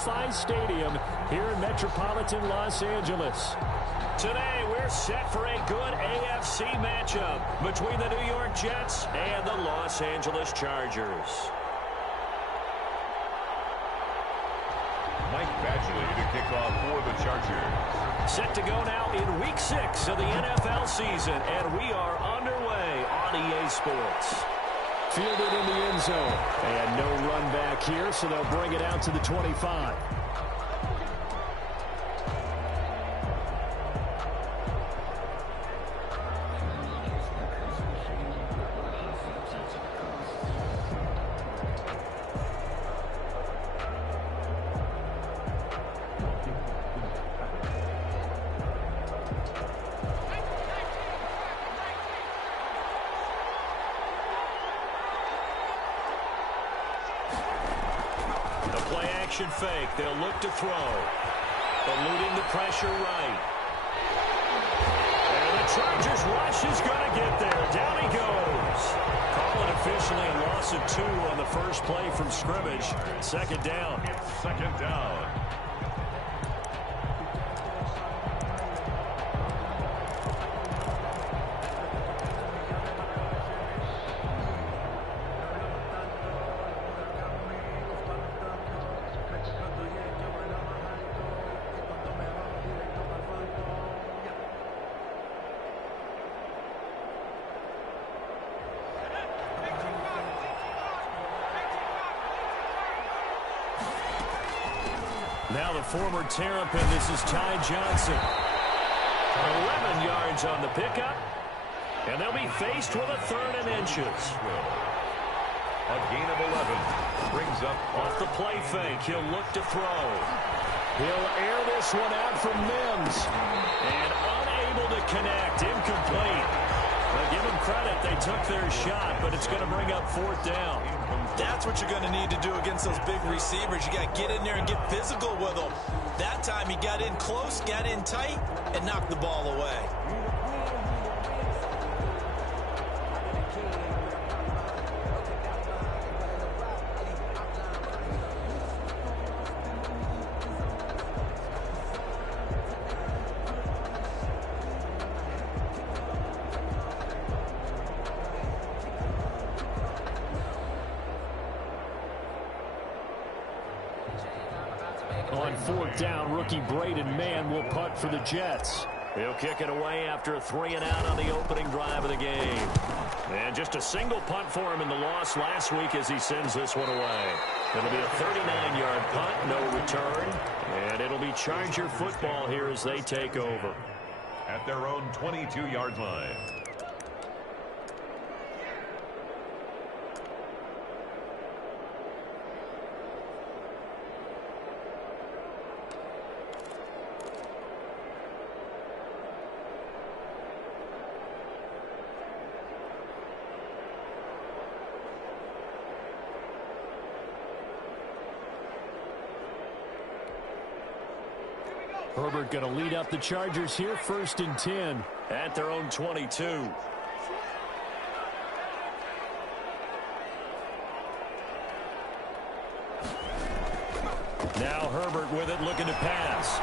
SoFi Stadium here in metropolitan Los Angeles. Today, we're set for a good AFC matchup between the New York Jets and the Los Angeles Chargers. Mike Badgley to kick off for the Chargers. Set to go now in week 6 of the NFL season, and we are underway on EA Sports. Fielded in the end zone, and no run back here, so they'll bring it out to the 25. Fake. They'll look to throw. Eluding the pressure right. And the Chargers rush is going to get there. Down he goes. Call it officially a loss of 2 on the first play from scrimmage. Second down. Second down. Now the former Terrapin, this is Ty Johnson. 11 yards on the pickup. And they'll be faced with a 3rd and inches. A gain of 11. Brings up off the play fake. He'll look to throw. He'll air this one out from Mims. And unable to connect. Incomplete. Now give them credit. They took their shot, but it's going to bring up 4th down. That's what you're going to need to do against those big receivers. You got to get in there and get physical with them. That time he got in close, got in tight, and knocked the ball away. On 4th down, rookie Braden Mann will punt for the Jets. He'll kick it away after a 3-and-out on the opening drive of the game. And just a single punt for him in the loss last week as he sends this one away. It'll be a 39-yard punt, no return. And it'll be Charger football here as they take over. At their own 22-yard line. Herbert going to lead up the Chargers here, 1st and 10 at their own 22. Now Herbert with it, looking to pass.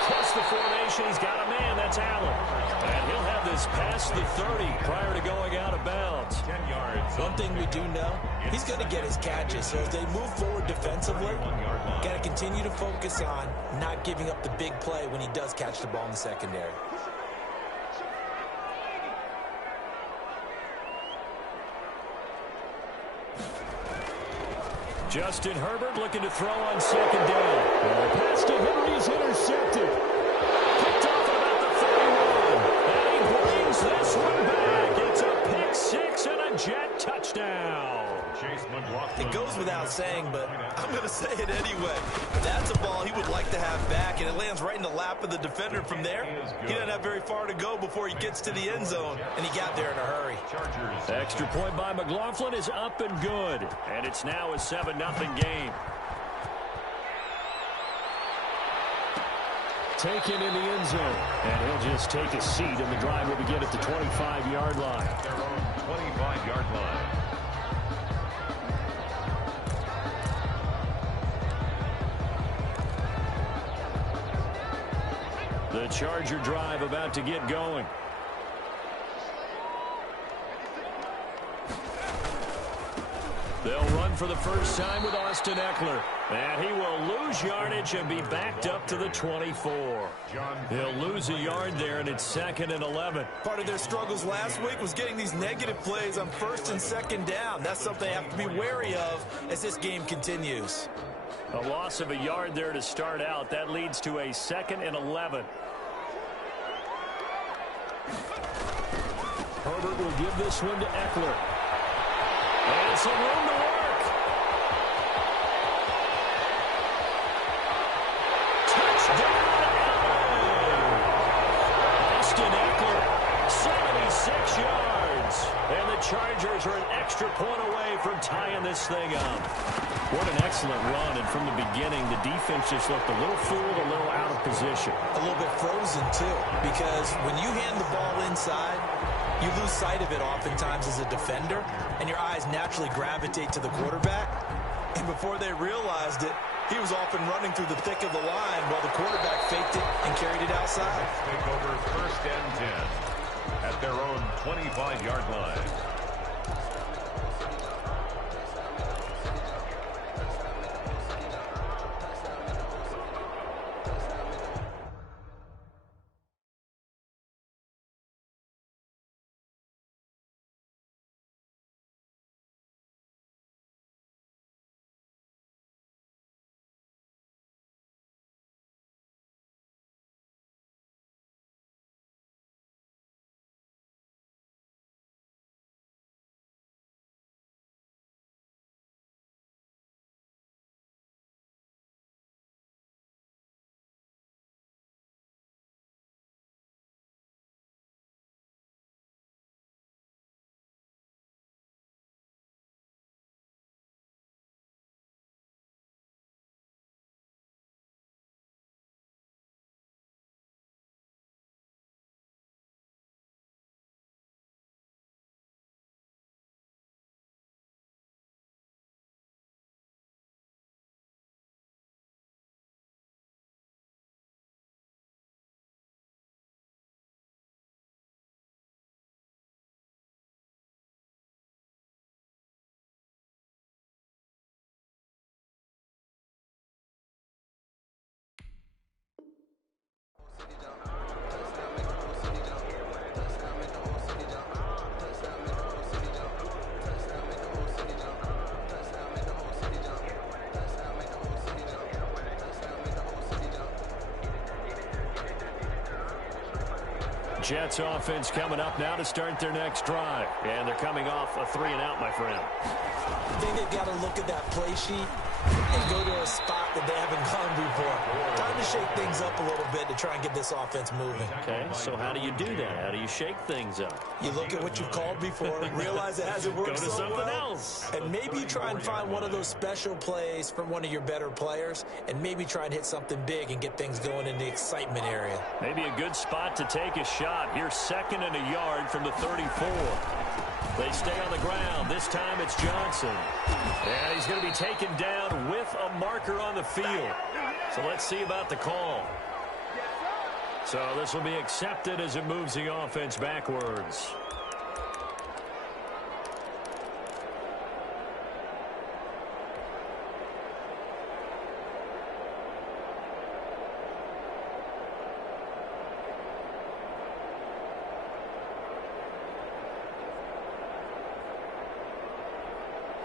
Across the formation, he's got a man. That's Allen. And he'll have this past the 30 prior to going out of bounds. 10 yards. One thing we do know, he's going to get his catches. So as they move forward defensively, got to continue to focus on not giving up the big play when he does catch the ball in the secondary. Justin Herbert looking to throw on 2nd down. The pass to Henry is intercepted. Picked off at about the 31. And he brings this one back. It's a pick 6 and a Jet touchdown. It goes without saying, but I'm going to say it anyway. That's a ball he would like to have back, and it lands right in the lap of the defender from there. He doesn't have very far to go before he gets to the end zone, and he got there in a hurry. Extra point by McLaughlin is up and good, and it's now a 7-0 game. Taken in the end zone, and he'll just take a seat, and the drive will begin at the 25-yard line. Their own 25-yard line. The Charger drive about to get going. They'll run for the first time with Austin Eckler. And he will lose yardage and be backed up to the 24. He'll lose a yard there, and it's 2nd and 11. Part of their struggles last week was getting these negative plays on 1st and 2nd down. That's something they have to be wary of as this game continues. A loss of a yard there to start out. That leads to a 2nd and 11. Herbert will give this one to Eckler. And some room to work. Touchdown, Allen! Austin Eckler, 76 yards. And the Chargers are an extra point away from tying this thing up. What an excellent run. And from the beginning, the defense just looked a little fooled, a little out of position. A little bit frozen, too, because when you hand the ball inside, you lose sight of it oftentimes as a defender, and your eyes naturally gravitate to the quarterback. And before they realized it, he was off and running through the thick of the line while the quarterback faked it and carried it outside. Take over 1st and 10 at their own 25-yard line. Jets offense coming up now to start their next drive. And they're coming off a 3-and-out, my friend. I think they've got to look at that play sheet and go to a spot that they haven't gone before. Time to shake things up a little bit to try and get this offense moving. Okay, so how do you do that? How do you shake things up? You look at what you've called before, realize it hasn't worked Go to so something well, else. and maybe you try and find one of those special plays from one of your better players, and maybe try and hit something big and get things going in the excitement area. Maybe a good spot to take a shot. Here's 2nd and a yard from the 34. They stay on the ground. This time it's Johnson. And he's going to be taken down with a marker on the field. So let's see about the call. So this will be accepted as it moves the offense backwards.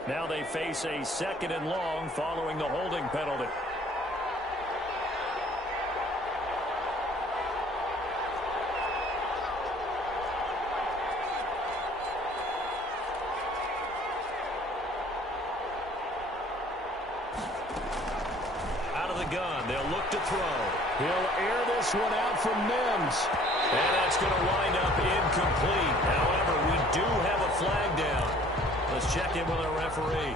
Now they face a 2nd and long following the holding penalty. Out of the gun, they'll look to throw. He'll air this one out from Mims. And that's going to wind up incomplete. However, we do have a flag down. Let's check in with our referee.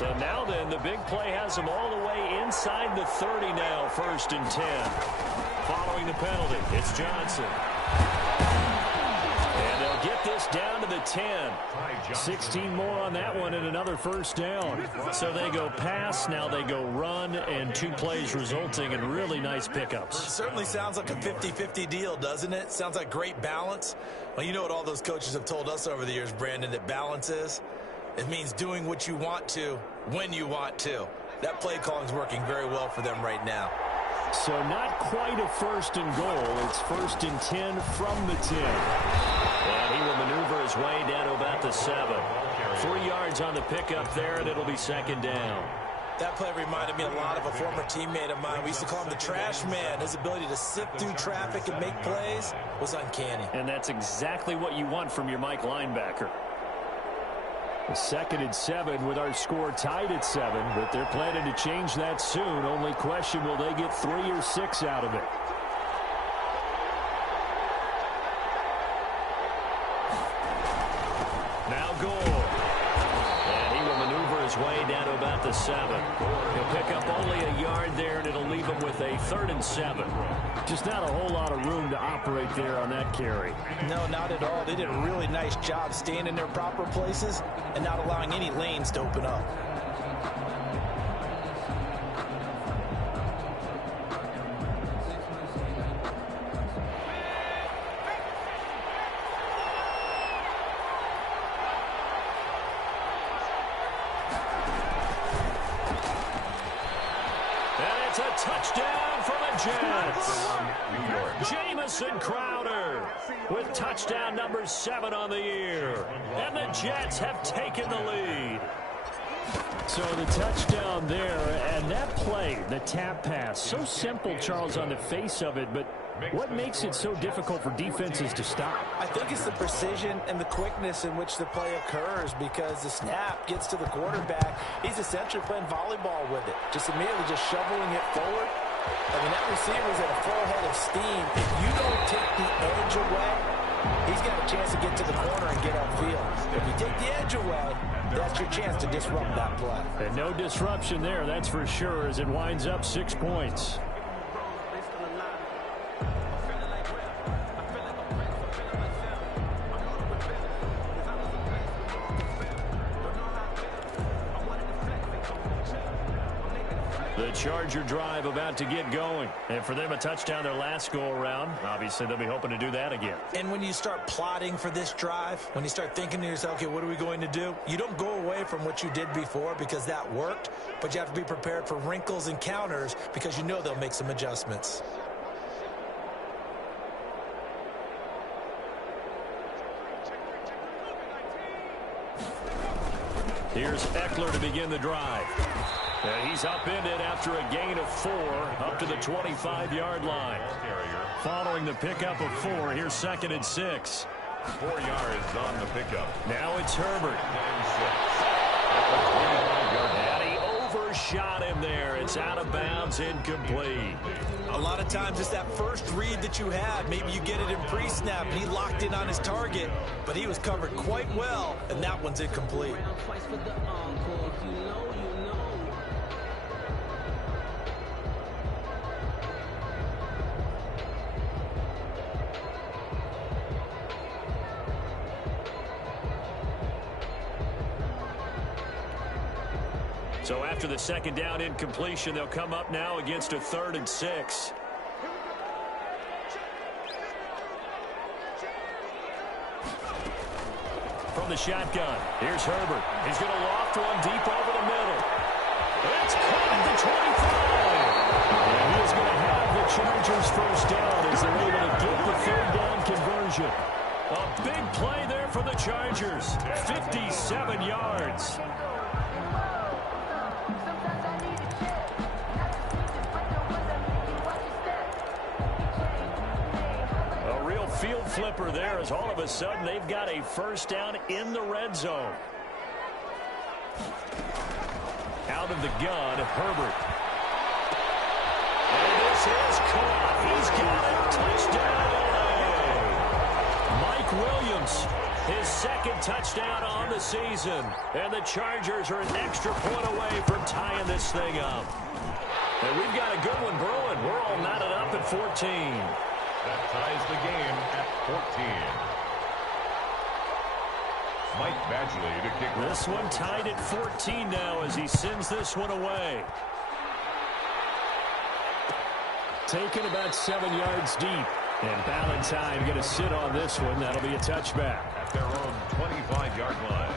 So now then, the big play has them all the way inside the 30 now, 1st and 10. Following the penalty, it's Johnson. And they'll get this down to the 10. 16 more on that one and another 1st down. So they go pass, now they go run, and 2 plays resulting in really nice pickups. It certainly sounds like a 50-50 deal, doesn't it? Sounds like great balance. Well, you know what all those coaches have told us over the years, Brandon, that balance is? It means doing what you want to when you want to. That play calling is working very well for them right now. So not quite a 1st and goal. It's 1st and 10 from the 10. And he will maneuver his way down to about the 7. 3 yards on the pickup there, and it'll be 2nd down. That play reminded me a lot of a former teammate of mine. We used to call him the trash man. His ability to sift through traffic and make plays was uncanny. And that's exactly what you want from your Mike linebacker. The 2nd and 7 with our score tied at 7, but they're planning to change that soon. Only question, will they get 3 or 6 out of it? Now Gore. And he will maneuver his way down to about the 7. He'll pick up only a yard there, and it'll leave him with a 3rd and 7. Just not a whole lot of room to operate there on that carry. No, not at all. They did a really nice job staying in their proper places and not allowing any lanes to open up. And it's a touchdown for the Jets. Jamison Crowder with touchdown number 7 on the year. And the Jets have taken the lead. So the touchdown there, and that play, the tap pass, so simple, Charles, on the face of it, but what makes it so difficult for defenses to stop? I think it's the precision and the quickness in which the play occurs, because the snap gets to the quarterback. He's essentially playing volleyball with it, just immediately just shoveling it forward. I mean, that receiver's at a full head of steam. If you don't take the edge away, he's got a chance to get to the corner and get upfield. If you take the edge away, that's your chance to disrupt that play. And no disruption there, that's for sure, as it winds up 6 points. The Charger drive about to get going. And for them, a touchdown their last go-around. Obviously, they'll be hoping to do that again. And when you start plotting for this drive, when you start thinking to yourself, okay, what are we going to do? You don't go away from what you did before because that worked, but you have to be prepared for wrinkles and counters because you know they'll make some adjustments. Here's Eckler to begin the drive. And he's upended after a gain of 4 up to the 25-yard line. Following the pickup of 4, here's 2nd and 6. 4 yards on the pickup. Now it's Herbert. And he overshot him there. It's out of bounds, incomplete. A lot of times it's that first read that you have. Maybe you get it in pre-snap, and he locked in on his target, but he was covered quite well, and that one's incomplete. So after the 2nd down incompletion, they'll come up now against a 3rd and 6. From the shotgun, here's Herbert. He's going to loft one deep over the middle. It's caught at the 25. And he is going to have the Chargers first down as they're able to get the 3rd down conversion. A big play there for the Chargers. 57 yards. Field flipper there as all of a sudden they've got a first down in the red zone. Out of the gun, Herbert. And this is caught. He's got a touchdown. Mike Williams His second touchdown on the season. And the Chargers are an extra point away from tying this thing up. And we've got a good one brewing. We're all knotted up at 14. That ties the game at 14. Mike Badgley to kick. This one tied at 14 now as he sends this one away. Taken about 7 yards deep. And Ballantyne going to sit on this one. That'll be a touchback. At their own 25-yard line.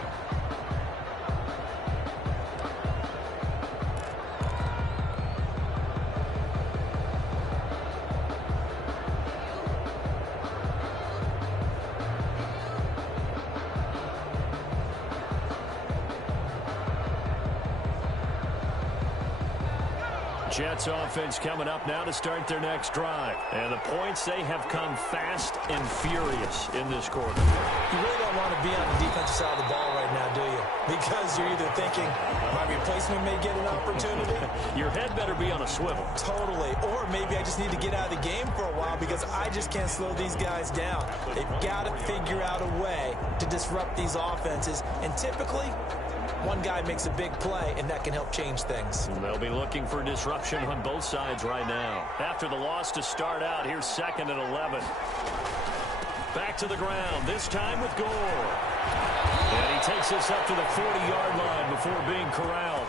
Jets offense coming up now to start their next drive. And the points, they have come fast and furious in this quarter. You really don't want to be on the defensive side of the ball right now, do you? Because you're either thinking, my replacement may get an opportunity. Your head better be on a swivel. Totally. Or maybe I just need to get out of the game for a while because I just can't slow these guys down. They've got to figure out a way to disrupt these offenses. And typically, one guy makes a big play, and that can help change things. And they'll be looking for disruption on both sides right now. After the loss to start out, here's 2nd and 11. Back to the ground, this time with Gore. And he takes us up to the 40-yard line before being corralled.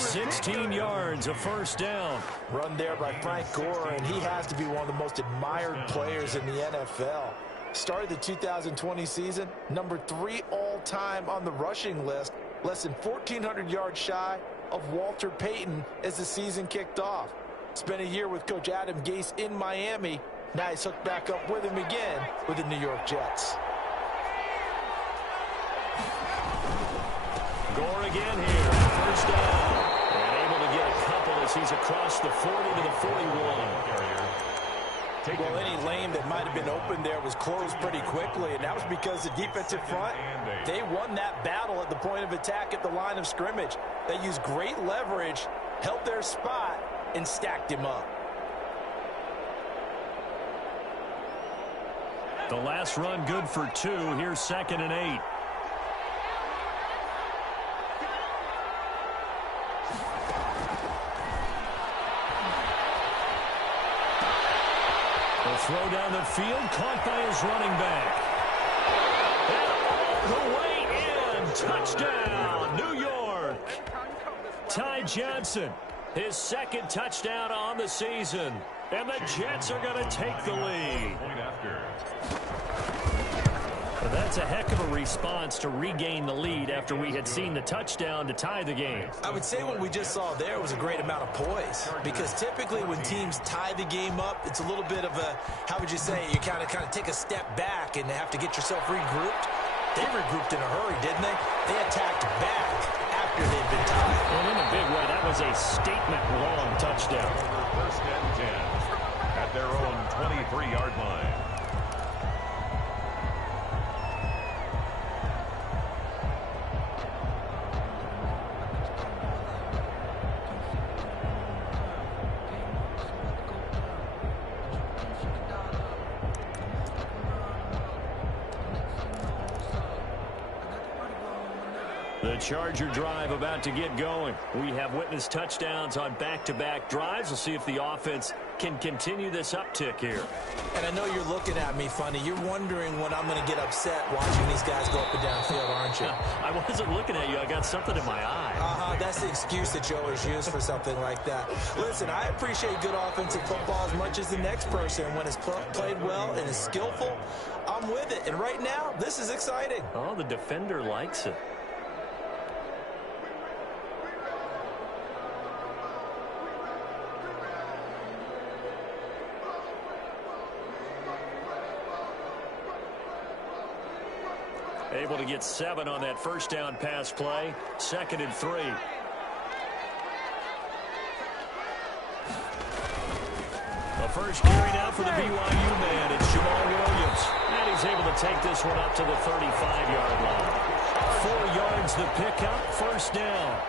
16 yards, a first down. Run there by Frank Gore, and he has to be one of the most admired players in the NFL. Started the 2020 season, number 3 all-time on the rushing list. Less than 1,400 yards shy of Walter Payton as the season kicked off. Spent a year with Coach Adam Gase in Miami. Now he's hooked back up with him again with the New York Jets. Gore again here. First down. And able to get a couple as he's across the 40 to the 41. Well, any lane that might have been open there was closed pretty quickly, and that was because the defensive front, they won that battle at the point of attack at the line of scrimmage. They used great leverage, held their spot, and stacked him up. The last run good for 2. Here's 2nd and 8. Throw down the field, caught by his running back. And all the way in, touchdown, New York. Ty Johnson, his 2nd touchdown on the season. And the Jets are going to take the lead. Well, that's a heck of a response to regain the lead after we had seen the touchdown to tie the game. I would say what we just saw there was a great amount of poise, because typically when teams tie the game up, it's a little bit of a, how would you say, you kind of take a step back and have to get yourself regrouped. They regrouped in a hurry, didn't they? They attacked back after they'd been tied. And in a big way, that was a statement-long touchdown. 1st and 10 at their own 23-yard line. The Charger drive about to get going. We have witnessed touchdowns on back-to-back drives. We'll see if the offense can continue this uptick here. And I know you're looking at me funny. You're wondering when I'm going to get upset watching these guys go up and down field, aren't you? I wasn't looking at you. I got something in my eye. That's the excuse that you always use for something like that. Listen, I appreciate good offensive football as much as the next person. When it's played well and is skillful, I'm with it. And right now, this is exciting. Oh, the defender likes it. Able to get 7 on that first down pass play. 2nd and 3. The first carry now for the BYU man. It's Jamal Williams. And he's able to take this one up to the 35-yard line. 4 yards the pickup. First down.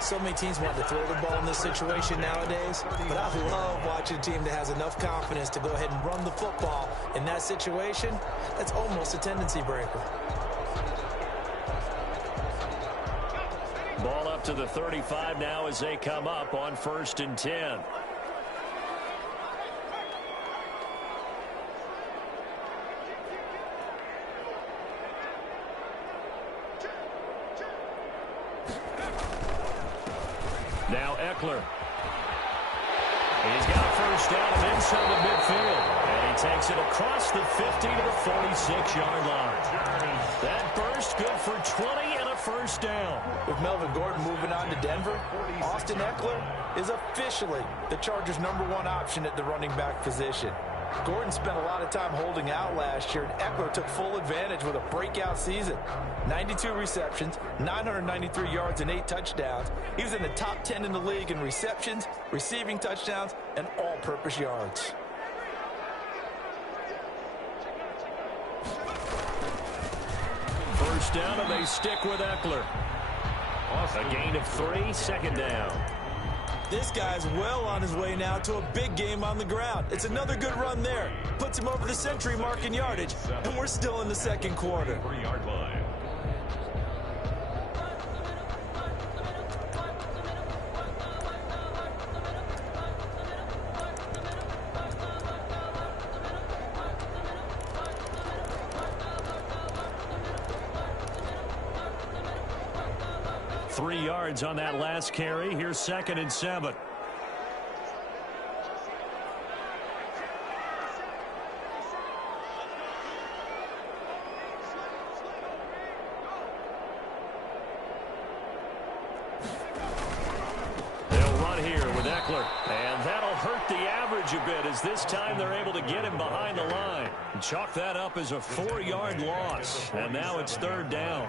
So many teams want to throw the ball in this situation nowadays, but I love watching a team that has enough confidence to go ahead and run the football in that situation. That's almost a tendency breaker. to the 35 now as they come up on 1st and 10. Now Eckler. He's got a first down and inside the midfield. And he takes it across the 50 to the 46-yard line. That burst good for 20 and a first down. With Melvin Gordon moving on to Denver, Austin Eckler is officially the Chargers' #1 option at the running back position. Gordon spent a lot of time holding out last year, and Eckler took full advantage with a breakout season. 92 receptions, 993 yards, and 8 touchdowns. He was in the top 10 in the league in receptions, receiving touchdowns, and all-purpose yards. First down, and they stick with Eckler. A gain of 3, 2nd down. This guy's well on his way now to a big game on the ground. It's another good run there. Puts him over the century mark in yardage, and we're still in the 2nd quarter. 3-yard line. Three yards on that last carry. Here's 2nd and 7. They'll run here with Eckler. And that'll hurt the average a bit as this time they're able to get him behind the line. And chalk that up as a 4-yard loss. And now it's 3rd down.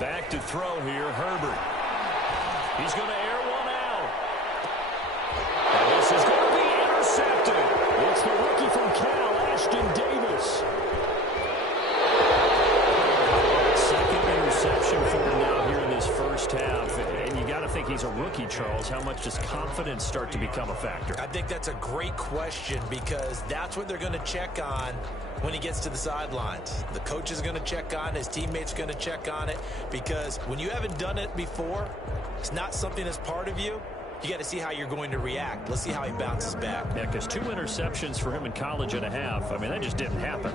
Back to throw here, Herbert. He's going to air one out. And this is going to be intercepted. It's the rookie from Cal, Ashton Davis. 2nd interception for him now here in this first half. And you got to think he's a rookie, Charles. How much does confidence start to become a factor? I think that's a great question because that's what they're going to check on when he gets to the sidelines. The coach is going to check on it. His teammates are going to check on it because when you haven't done it before, it's not something that's part of you. You got to see how you're going to react. Let's see how he bounces back. Yeah, because 2 interceptions for him in college and a half. I mean, that just didn't happen.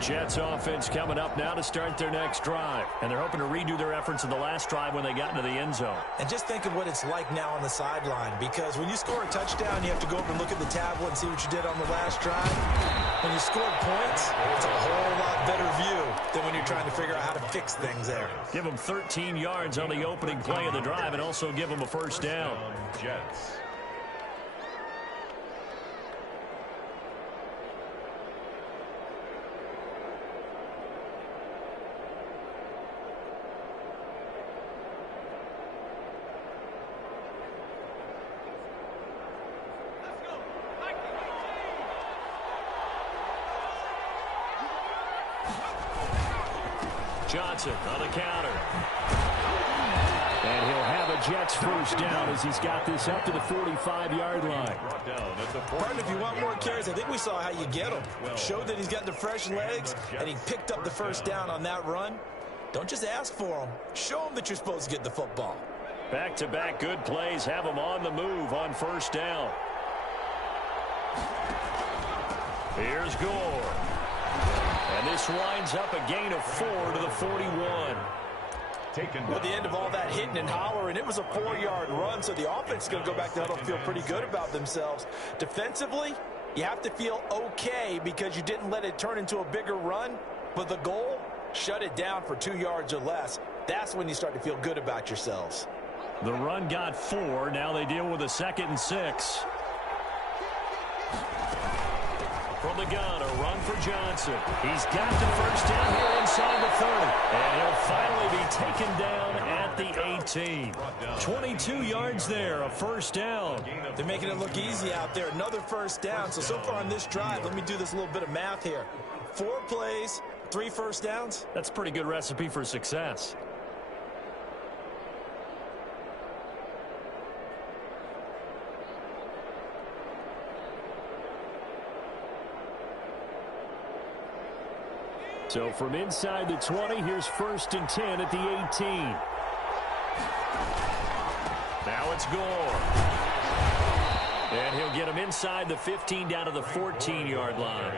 Jets offense coming up now to start their next drive. And they're hoping to redo their efforts in the last drive when they got into the end zone. And just think of what it's like now on the sideline, because when you score a touchdown, you have to go over and look at the tablet and see what you did on the last drive. When you score points, it's a whole lot better view than when you're trying to figure out how to fix things there. Give them 13 yards on the opening play of the drive and also give them a first down. Jets. Johnson on the counter. And he'll have a Jets first down as he's got this up to the 45-yard line. Martin, if you want more carries, I think we saw how you get them. Showed that he's got the fresh legs, and he picked up the first down on that run. Don't just ask for them. Show them that you're supposed to get the football. Back-to-back good plays have them on the move on first down. Here's Gore. And this winds up a gain of 4 to the 41. With the end of all that hitting and hollering, it was a 4-yard run, so the offense is going to go back to huddle and feel pretty good about themselves. Defensively, you have to feel okay because you didn't let it turn into a bigger run, but the goal, shut it down for 2 yards or less. That's when you start to feel good about yourselves. The run got 4. Now they deal with a 2nd and 6. From the gun, a run for Johnson. He's got the first down here inside the 30. And he'll finally be taken down at the 18. 22 yards there, a first down. They're making it look easy out there. Another first down. So far on this drive, let me do this little bit of math here. 4 plays, 3 first downs. That's a pretty good recipe for success. So from inside the 20, here's 1st and 10 at the 18. Now it's Gore. And he'll get him inside the 15 down to the 14-yard line.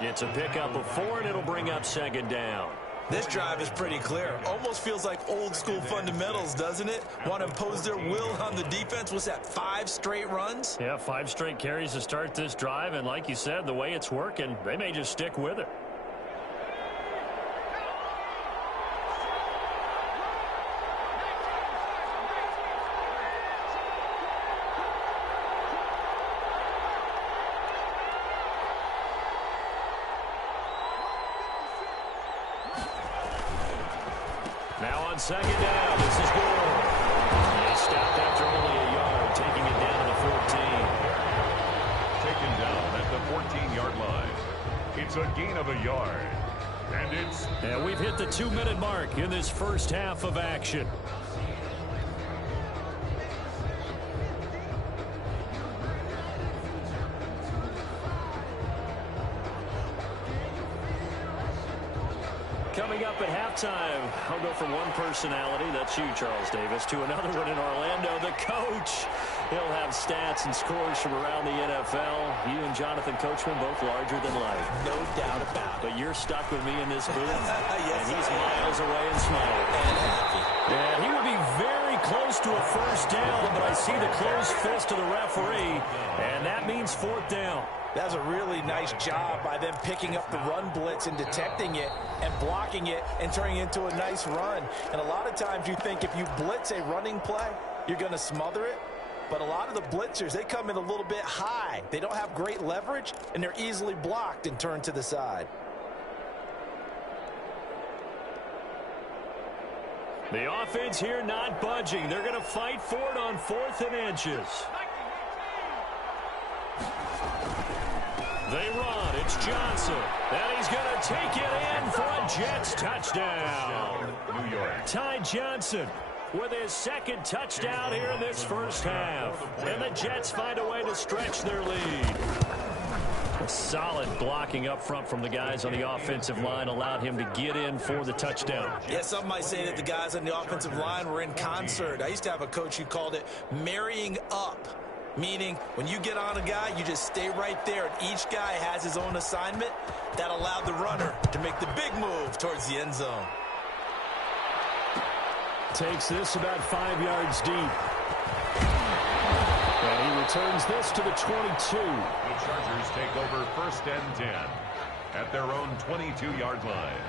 It's a pickup of 4, and it'll bring up 2nd down. This drive is pretty clear. Almost feels like old school fundamentals, doesn't it? Want to impose their will on the defense. What's that, 5 straight runs? Yeah, 5 straight carries to start this drive. And like you said, the way it's working, they may just stick with it. Now on 2nd down, this is Gore. He stopped after only a yard, taking it down to the 14. Taken down at the 14-yard line. It's a gain of a yard. And we've hit the 2-minute mark in this first half of action. Coming up at halftime, I'll go from one personality, that's you, Charles Davis, to another one in Orlando, the coach. He'll have stats and scores from around the NFL. You and Jonathan Coachman, both larger than life. No doubt about it. But you're stuck with me in this booth, yes, and he's miles away and smiling. And happy. And he would be very close to a first down, but I see the closed fist of the referee, and that means 4th down. That's a really nice job by them picking up the run blitz and detecting it and blocking it and turning it into a nice run. And a lot of times you think if you blitz a running play, you're going to smother it. But a lot of the blitzers, they come in a little bit high. They don't have great leverage, and they're easily blocked and turned to the side. The offense here not budging. They're going to fight for it on 4th and inches. They run. It's Johnson. And he's going to take it in for a Jets touchdown. New York. Ty Johnson with his 2nd touchdown here in this first half. And the Jets find a way to stretch their lead. A solid blocking up front from the guys on the offensive line allowed him to get in for the touchdown. Yeah, some might say that the guys on the offensive line were in concert. I used to have a coach who called it marrying up. Meaning, when you get on a guy, you just stay right there, and each guy has his own assignment. That allowed the runner to make the big move towards the end zone. Takes this about 5 yards deep. And he returns this to the 22. The Chargers take over 1st and 10 at their own 22-yard line.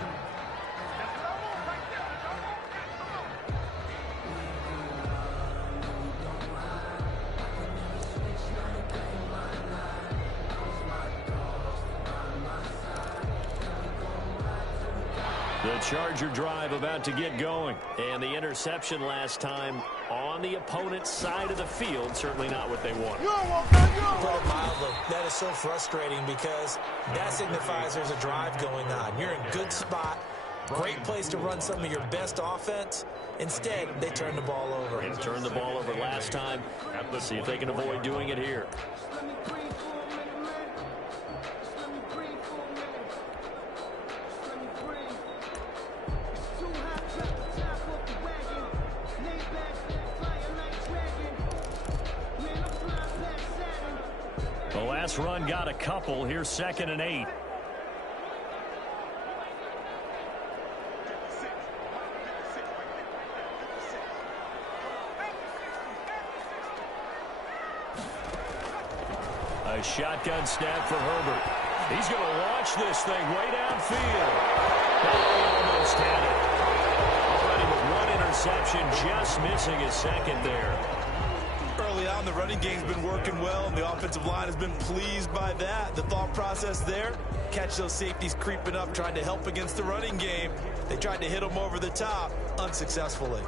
The Charger drive about to get going. And the interception last time on the opponent's side of the field. Certainly not what they want. Put it mildly, that is so frustrating because that signifies there's a drive going on. You're in a good spot. Great place to run some of your best offense. Instead, they turn the ball over. They turned the ball over last time. Let's see if they can avoid doing it here. The last run got a couple. Here's 2nd and 8. A shotgun snap for Herbert. He's going to launch this thing way downfield. Oh, he almost had it. Already with 1 interception. interception, just missing his second there. Early on, the running game's been working well, and the offensive line has been pleased by that. The thought process there, catch those safeties creeping up, trying to help against the running game. They tried to hit them over the top, unsuccessfully.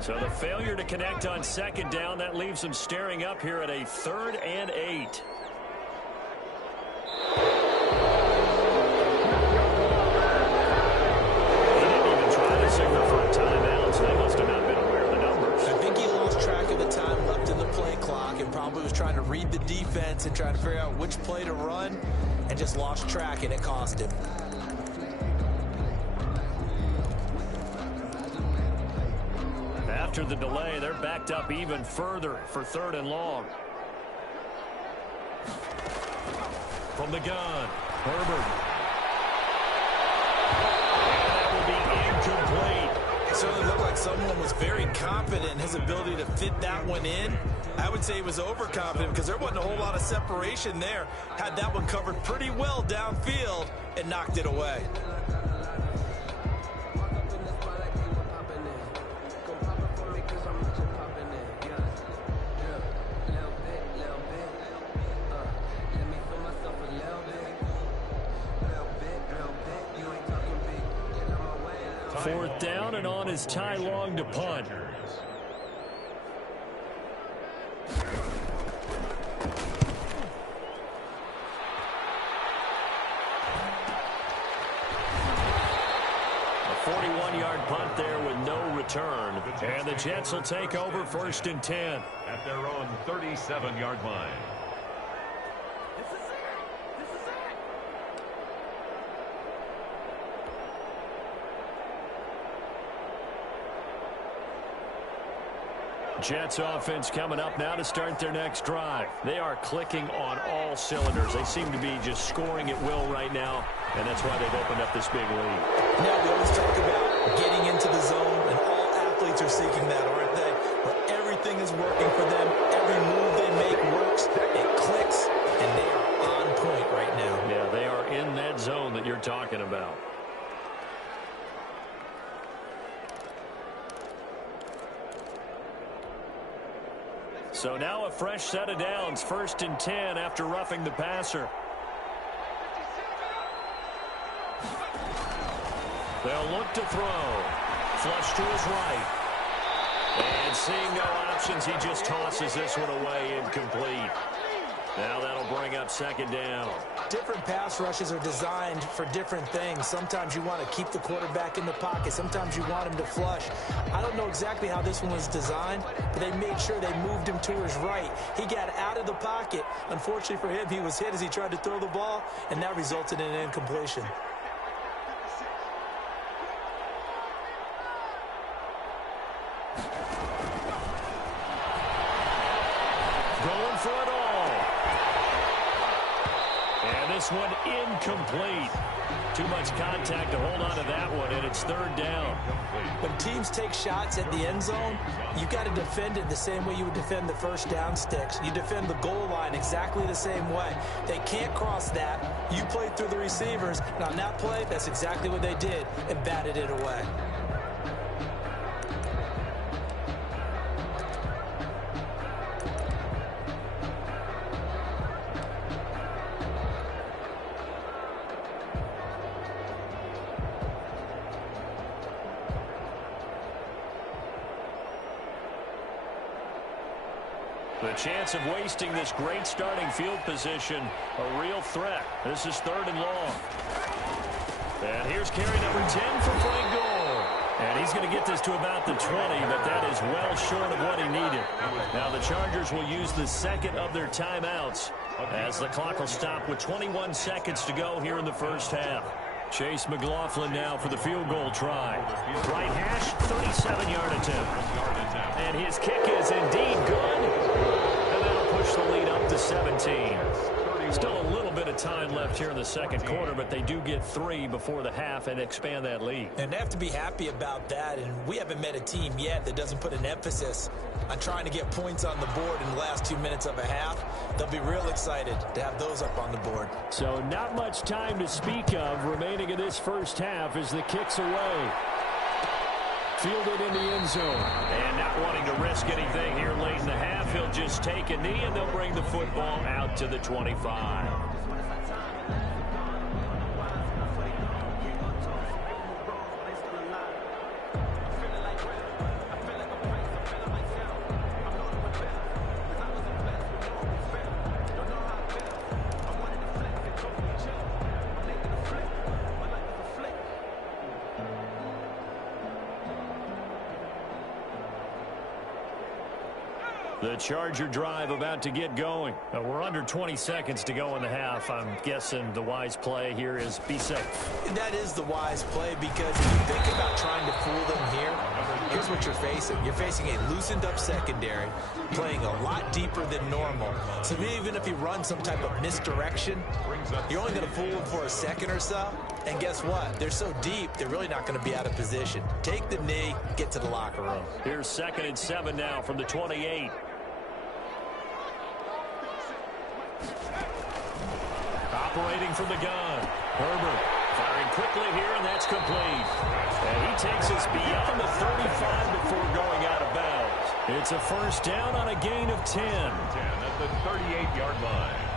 So the failure to connect on second down, that leaves them staring up here at a 3rd and 8. He didn't even try to signal for a timeout, so they must have not been aware of the numbers. I think he lost track of the time left in the play clock and probably was trying to read the defense and trying to figure out which play to run and just lost track, and it cost him. After the delay, they're backed up even further for 3rd and long. From the gun, Herbert. And that will be incomplete. It certainly looked like someone was very confident in his ability to fit that one in. I would say he was overconfident because there wasn't a whole lot of separation there. Had that one covered pretty well downfield and knocked it away. Fourth down, and on is Ty Long to punt. A 41-yard punt there with no return. And the Jets will take over 1st and 10. At their own 37-yard line. Jets offense coming up now to start their next drive. They are clicking on all cylinders. They seem to be just scoring at will right now, and that's why they've opened up this big lead. Now, we always talk about getting into the zone, and all athletes are seeking that, aren't they? Where everything is working for them, every move they make works, it clicks, and they are on point right now. Yeah, they are in that zone that you're talking about. So now a fresh set of downs, 1st and 10 after roughing the passer. They'll look to throw. Flush to his right. And seeing no options, he just tosses this one away, incomplete. Now that'll bring up 2nd down. Different pass rushes are designed for different things. Sometimes you want to keep the quarterback in the pocket. Sometimes you want him to flush. I don't know exactly how this one was designed, but they made sure they moved him to his right. He got out of the pocket. Unfortunately for him, he was hit as he tried to throw the ball, and that resulted in an incompletion. Going for it all. And this one incomplete. Too much contact to hold on to that one, and it's 3rd down. When teams take shots at the end zone, you've got to defend it the same way you would defend the first down sticks. You defend the goal line exactly the same way. They can't cross that. You play through the receivers, and on that play, that's exactly what they did and batted it away. The chance of wasting this great starting field position, a real threat. This is 3rd and long. And here's carry number 10 for Frank Gore. And he's going to get this to about the 20, but that is well short of what he needed. Now the Chargers will use the 2nd of their timeouts as the clock will stop with 21 seconds to go here in the first half. Chase McLaughlin now for the field goal try. Right hash, 37-yard attempt. And his kick is indeed good. And that'll put push the lead up to 17. Still a little bit of time left here in the second quarter, but they do get 3 before the half and expand that lead. And they have to be happy about that, and we haven't met a team yet that doesn't put an emphasis on trying to get points on the board in the last 2 minutes of a half. They'll be real excited to have those up on the board. So not much time to speak of remaining in this first half as the kick's away. Fielded in the end zone. And not wanting to risk anything here late in the half, he'll just take a knee and they'll bring the football out to the 25. The Charger drive about to get going. We're under 20 seconds to go in the half. I'm guessing the wise play here is be safe. That is the wise play, because if you think about trying to fool them here, here's what you're facing. You're facing a loosened up secondary, playing a lot deeper than normal. So even if you run some type of misdirection, you're only going to fool them for a second or so. And guess what? They're so deep, they're really not going to be out of position. Take the knee, get to the locker room. Here's 2nd and 7 now from the 28. Operating from the gun. Herbert firing quickly here, and that's complete. And he takes us beyond the 35 before going out of bounds. It's a first down on a gain of 10. 10 at the 38-yard line.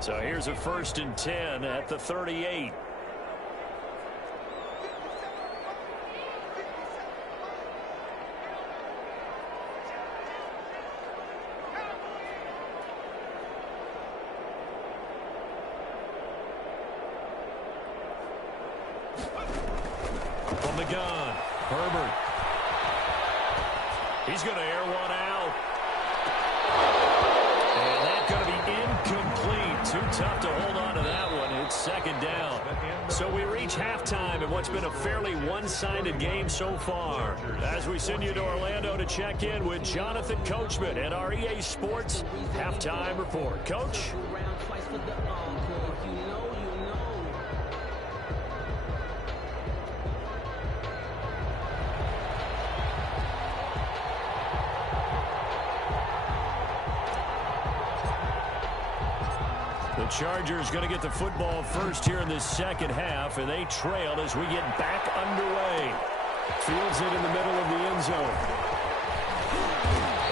So here's a 1st and 10 at the 38. From the gun, Herbert. He's going to air one out. And that's going to be incomplete. Too tough to hold on to that one. It's 2nd down. So we reach halftime in what's been a fairly one-sided game so far. As we send you to Orlando to check in with Jonathan Coachman at our EA Sports Halftime Report. Coach? The Chargers going to get the football first here in this second half, and they trail as we get back underway. Fields it in the middle of the end zone.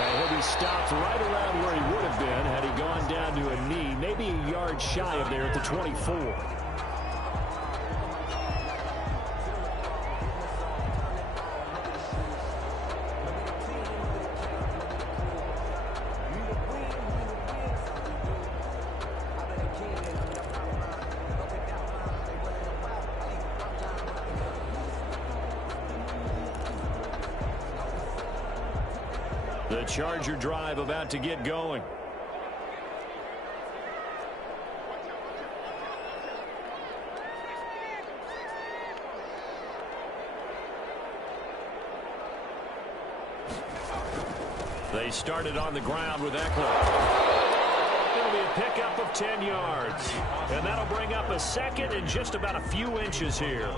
And he'll be stopped right around where he would have been had he gone down to a knee, maybe a yard shy of there at the 24. The Charger drive about to get going. They started on the ground with Eckler. It'll be a pickup of 10 yards. And that'll bring up a 2nd and just about a few inches here.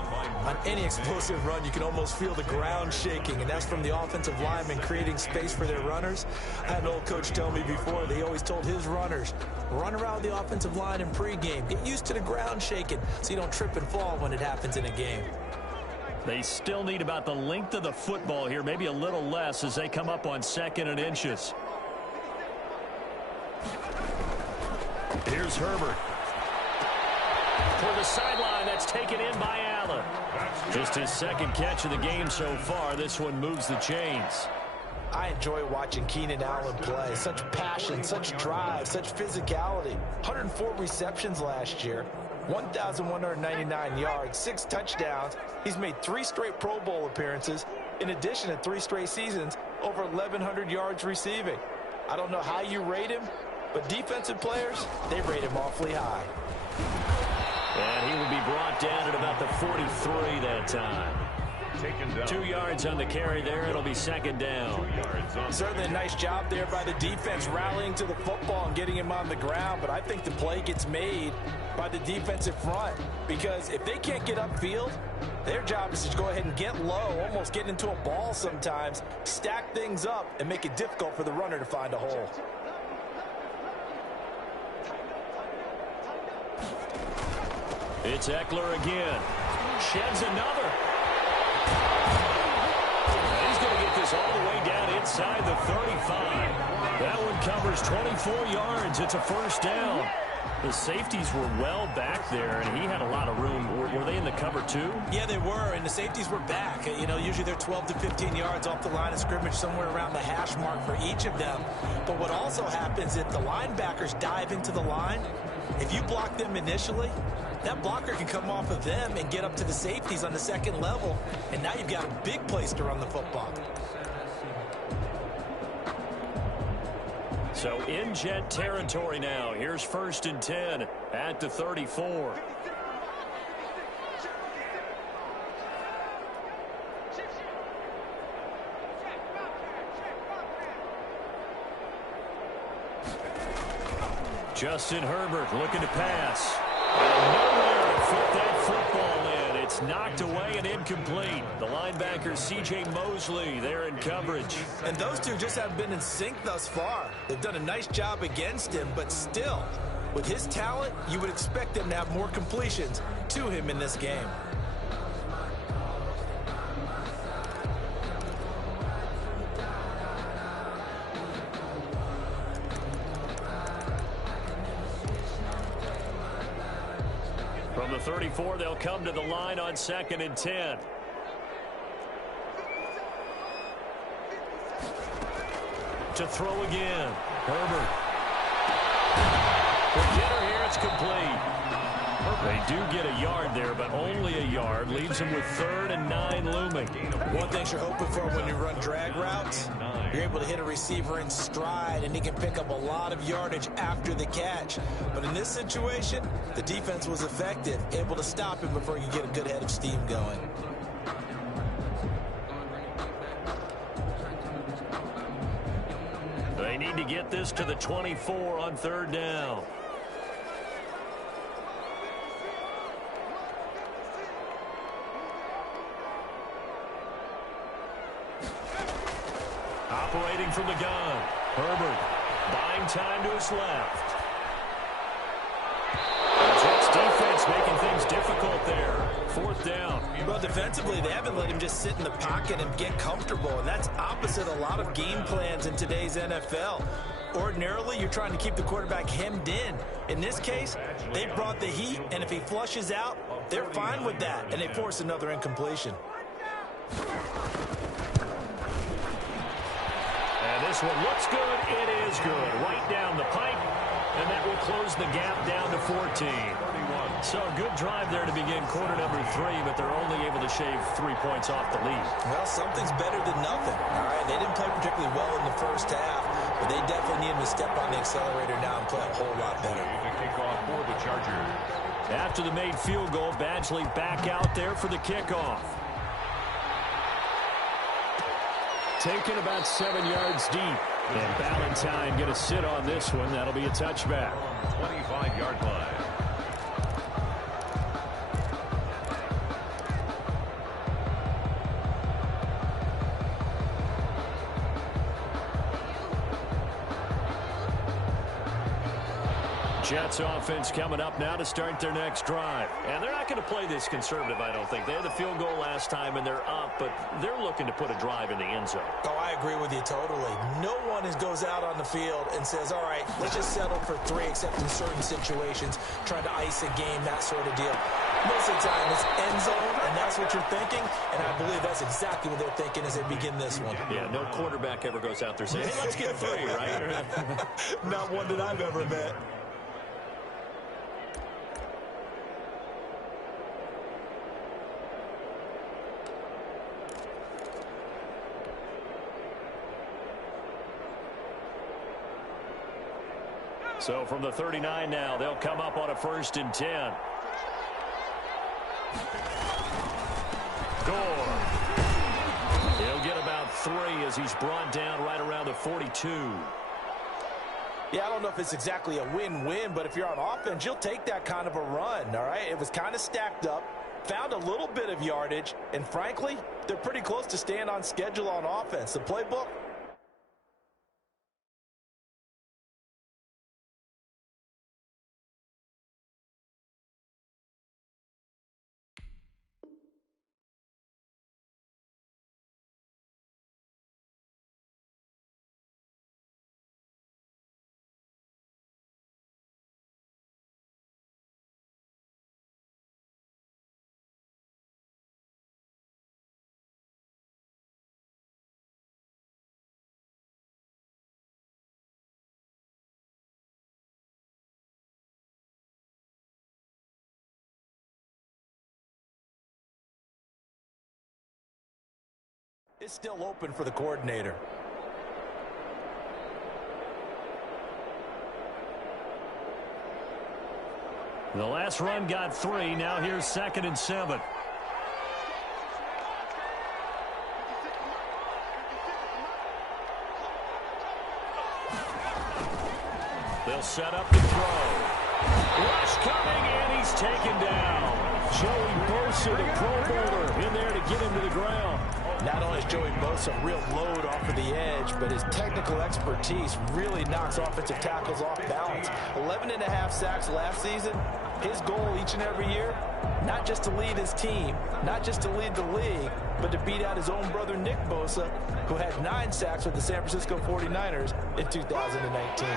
On any explosive run, you can almost feel the ground shaking, and that's from the offensive linemen creating space for their runners. I had an old coach tell me before, they always told his runners, run around the offensive line in pregame. Get used to the ground shaking so you don't trip and fall when it happens in a game. They still need about the length of the football here, maybe a little less as they come up on 2nd and inches. Here's Herbert. For the sideline, that's taken in by Allen. Just his 2nd catch of the game so far. This one moves the chains. I enjoy watching Keenan Allen play. Such passion, such drive, such physicality. 104 receptions last year, 1,199 yards, 6 touchdowns. He's made 3 straight Pro Bowl appearances. In addition to 3 straight seasons, over 1,100 yards receiving. I don't know how you rate him, But defensive players, they rate him awfully high. And he will be brought down at about the 43 that time. 2 yards on the carry there. It'll be second down. Certainly a nice job there by the defense rallying to the football and getting him on the ground. But I think the play gets made by the defensive front, because if they can't get upfield, their job is to go ahead and get low, almost get into a ball sometimes, stack things up, and make it difficult for the runner to find a hole. It's Eckler again. Sheds another. He's going to get this all the way down inside the 35. That one covers 24 yards. It's a first down. The safeties were well back there, and he had a lot of room. Were they in the cover too? Yeah, they were, and the safeties were back. You know, usually they're 12 to 15 yards off the line of scrimmage, somewhere around the hash mark for each of them. But what also happens if the linebackers dive into the line, if you block them initially, that blocker can come off of them and get up to the safeties on the second level, and now you've got a big place to run the football. So in Jet territory now. Here's 1st and 10 at the 34. Justin Herbert looking to pass. And nowhere to fit that football in. It's knocked away and incomplete. The linebacker C.J. Mosley there in coverage. And those two just haven't been in sync thus far. They've done a nice job against him, but still, with his talent, you would expect them to have more completions to him in this game. From the 34, they'll come to the line on 2nd and 10. To throw again. Herbert. The getter here, it's complete. They do get a yard there, but only a yard. Leaves them with 3rd and 9 looming. One thing you're hoping for when you run drag routes, you're able to hit a receiver in stride, and he can pick up a lot of yardage after the catch. But in this situation, the defense was effective, able to stop him before you get a good head of steam going. They need to get this to the 24 on 3rd down. Operating from the gun. Herbert buying time to his left. The Jets defense making things difficult there. 4th down. Well, defensively, they haven't let him just sit in the pocket and get comfortable, and that's opposite a lot of game plans in today's NFL. Ordinarily, you're trying to keep the quarterback hemmed in. In this case, they brought the heat, and if he flushes out, they're fine with that, and they force another incompletion. And this one looks good. It is good. Right down the pipe, and that will close the gap down to 14. So a good drive there to begin quarter number 3, but they're only able to shave 3 points off the lead. Well, something's better than nothing. All right, they didn't play particularly well in the first half, but they definitely need him to step on the accelerator now and play a whole lot better. Kickoff for the Chargers. After the made field goal, Badgley back out there for the kickoff. Taken about 7 yards deep. And Ballantyne going to sit on this one. That'll be a touchback. 25-yard line. Jets offense coming up now to start their next drive. And they're not going to play this conservative, I don't think. They had the field goal last time, and they're up, but they're looking to put a drive in the end zone. Oh, I agree with you totally. No one goes out on the field and says, all right, let's just settle for 3, except in certain situations, trying to ice a game, that sort of deal. Most of the time, it's end zone, and that's what you're thinking, and I believe that's exactly what they're thinking as they begin this one. Yeah, no quarterback ever goes out there saying, hey, let's get 3, right? Not one that I've ever met. So from the 39 now, they'll come up on a 1st and 10. Gore. He'll get about 3 as he's brought down right around the 42. Yeah, I don't know if it's exactly a win-win, but if you're on offense, you'll take that kind of a run, all right? It was kind of stacked up, found a little bit of yardage, and frankly, they're pretty close to staying on schedule on offense. The playbook, is still open for the coordinator. The last run got 3. Now here's 2nd and 7. They'll set up the throw. Rush coming, and he's taken down. Joey Bosa, the Pro Bowler, in there to get him to the ground. Not only is Joey Bosa a real load off of the edge, but his technical expertise really knocks offensive tackles off balance. 11.5 sacks last season. His goal each and every year, not just to lead his team, not just to lead the league, but to beat out his own brother Nick Bosa, who had 9 sacks with the San Francisco 49ers in 2019.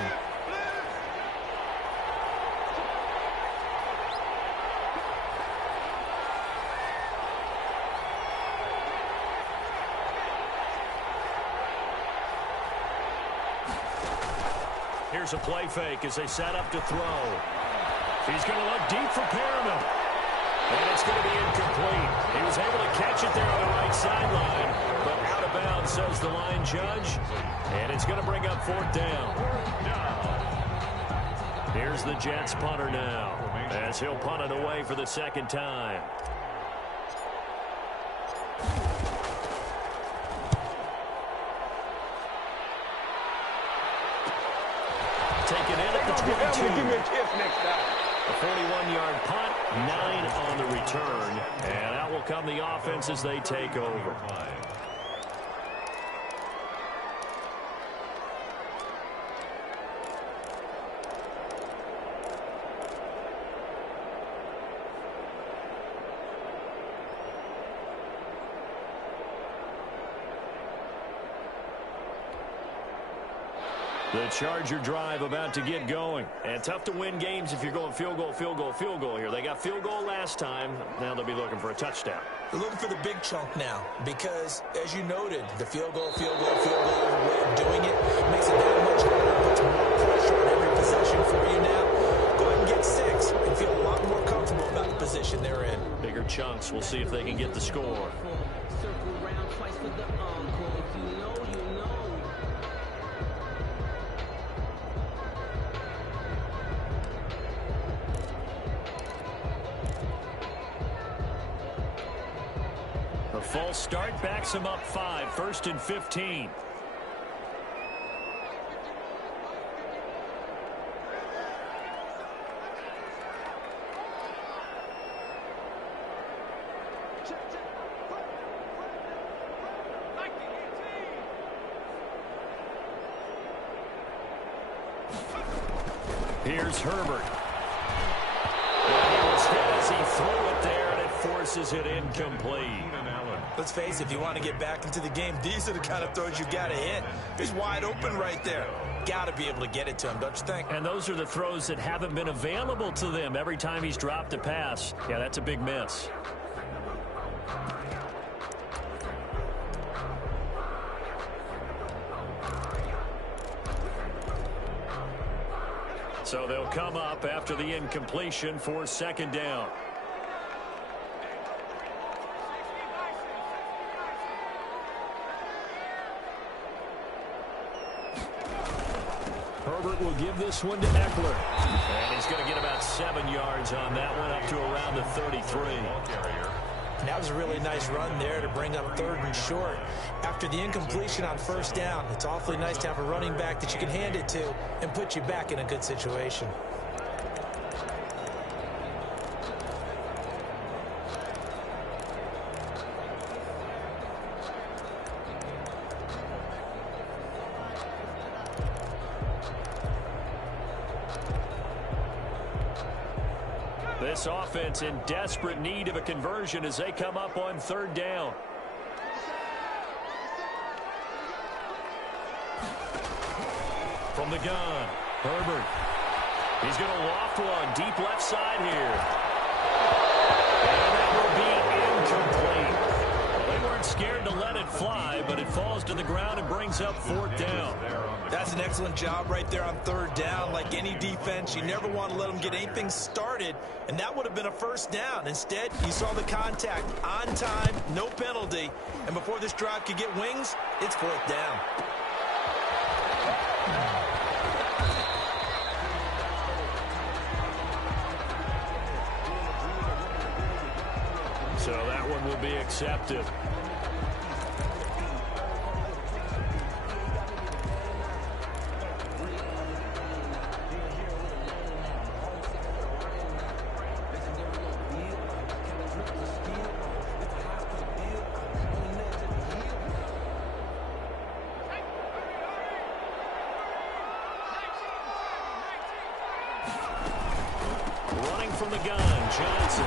Here's a play fake as they set up to throw. He's going to look deep for Perriman. And it's going to be incomplete. He was able to catch it there on the right sideline, but out of bounds, says the line judge. And it's going to bring up 4th down. Here's the Jets punter now, as he'll punt it away for the 2nd time. Taken in at the 22. Give me a kiss next time. A 41-yard punt, 9 on the return. And out will come the offense as they take over. The Charger drive about to get going. And tough to win games if you're going field goal, field goal, field goal here. They got field goal last time. Now they'll be looking for a touchdown. They're looking for the big chunk now because, as you noted, the field goal way of doing it makes it that much harder, puts more pressure on every possession for you now. Go ahead and get 6 and feel a lot more comfortable about the position they're in. Bigger chunks. We'll see if they can get the score. A false start backs him up 5. 1st and 15. Here's Herbert. And he was hit as he threw it there, and it forces it incomplete. Let's face it, if you want to get back into the game, these are the kind of throws you got to hit. He's wide open right there. Got to be able to get it to him, don't you think? And those are the throws that haven't been available to them every time he's dropped a pass. Yeah, that's a big miss. So they'll come up after the incompletion for 2nd down. Herbert will give this one to Eckler. And he's going to get about 7 yards on that one, up to around the 33. And that was a really nice run there to bring up 3rd and short. After the incompletion on 1st down, it's awfully nice to have a running back that you can hand it to and put you back in a good situation. This offense in desperate need of a conversion as they come up on 3rd down. From the gun, Herbert. He's going to loft one deep left side here. And that will be incomplete. Well, they weren't scared to let it fly, but it falls to the ground and brings up 4th down. That's an excellent job right there on 3rd down. Like any defense, you never want to let them get anything started, and that would have been a 1st down. Instead, you saw the contact on time, no penalty, and before this drive could get wings, it's 4th down. So that one will be accepted. Running from the gun, Johnson.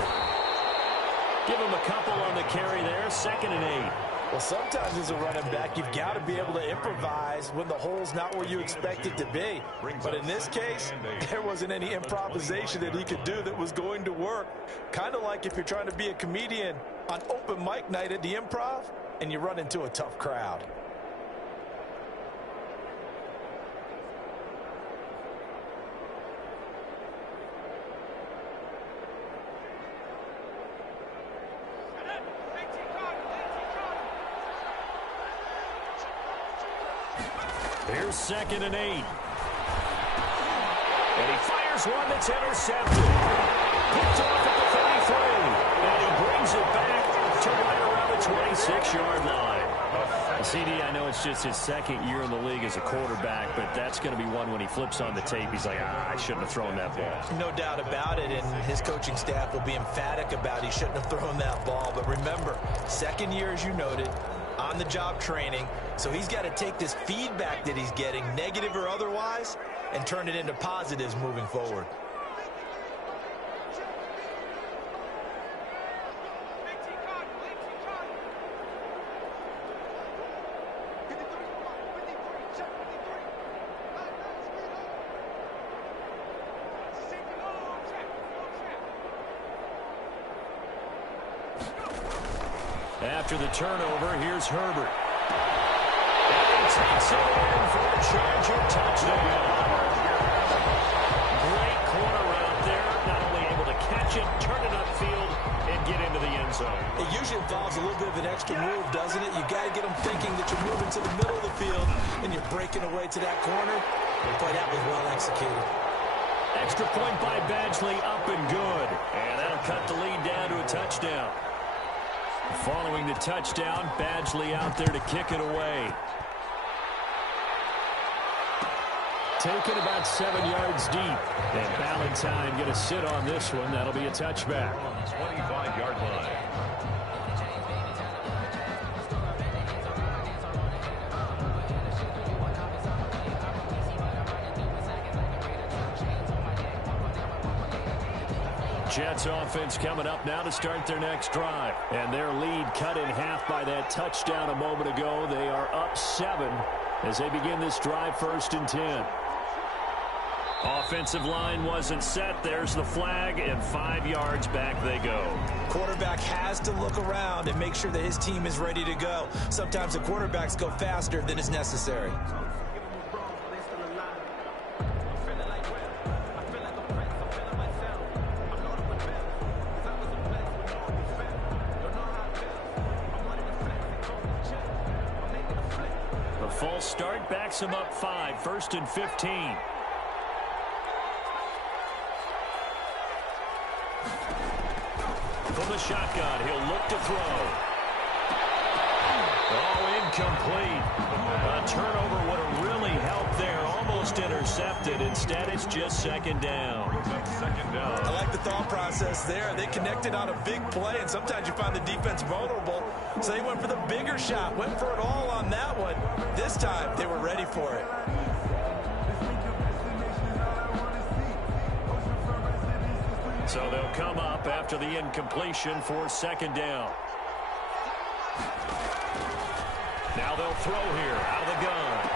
Give him a couple on the carry there, 2nd and 8. Well, sometimes as a running back, you've got to be able to improvise when the hole's not where you expect it to be. But in this case, there wasn't any improvisation that he could do that was going to work. Kind of like if you're trying to be a comedian on open mic night at the Improv and you run into a tough crowd. Here's 2nd and 8. And he fires one that's intercepted. Picked off at the 33. And he brings it back to right around the 26-yard line. CD, I know it's just his 2nd year in the league as a quarterback, but that's going to be one when he flips on the tape. He's like, I shouldn't have thrown that ball. No doubt about it, and his coaching staff will be emphatic about he shouldn't have thrown that ball. But remember, 2nd year, as you noted, on-the-job training, so he's got to take this feedback that he's getting, negative or otherwise, and turn it into positives moving forward. After the turnover, here's Herbert. And he takes it in for a Charger touchdown. Great corner out there, not only able to catch it, turn it upfield, and get into the end zone. It usually involves a little bit of an extra move, doesn't it? You got to get them thinking that you're moving to the middle of the field and you're breaking away to that corner. Boy, that was well executed. Extra point by Badgley, up and good. And that'll cut the lead down to a touchdown. Following the touchdown, Badgley out there to kick it away. Taken about 7 yards deep. And Ballantyne going to sit on this one. That'll be a touchback. 25-yard line. Jets offense coming up now to start their next drive. And their lead cut in half by that touchdown a moment ago. They are up 7 as they begin this drive, 1st and 10. Offensive line wasn't set. There's the flag, and 5 yards back they go. Quarterback has to look around and make sure that his team is ready to go. Sometimes the quarterbacks go faster than is necessary. false start backs him up 5, 1st and 15. From the shotgun, he'll look to throw. Oh, incomplete. A turnover would have really helped there. Almost intercepted. Instead, it's just second down. I like the thought process there. They connected on a big play, and sometimes you find the defense vulnerable. So they went for the bigger shot, went for it all on that one. This time, they were ready for it. So they'll come up after the incompletion for second down. Now they'll throw here out of the gun.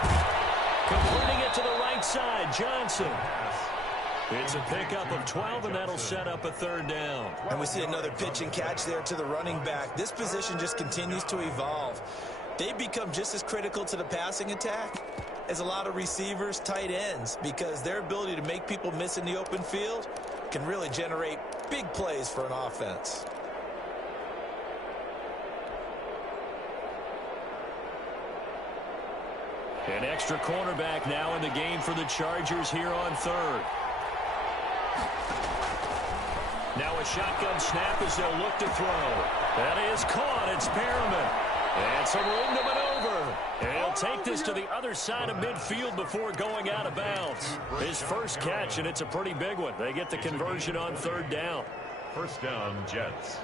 Completing it to the right side, Johnson. It's a pickup of 12, and that'll set up a third down. And we see another pitch and catch there to the running back. This position just continues to evolve. They become just as critical to the passing attack as a lot of receivers, tight ends, because their ability to make people miss in the open field can really generate big plays for an offense. An extra cornerback now in the game for the Chargers here on third. Now a shotgun snap as they'll look to throw. That is caught. It's Perriman. And some room to maneuver. And he'll take this to the other side of midfield before going out of bounds. His first catch, and it's a pretty big one. They get the conversion on third down. First down, Jets.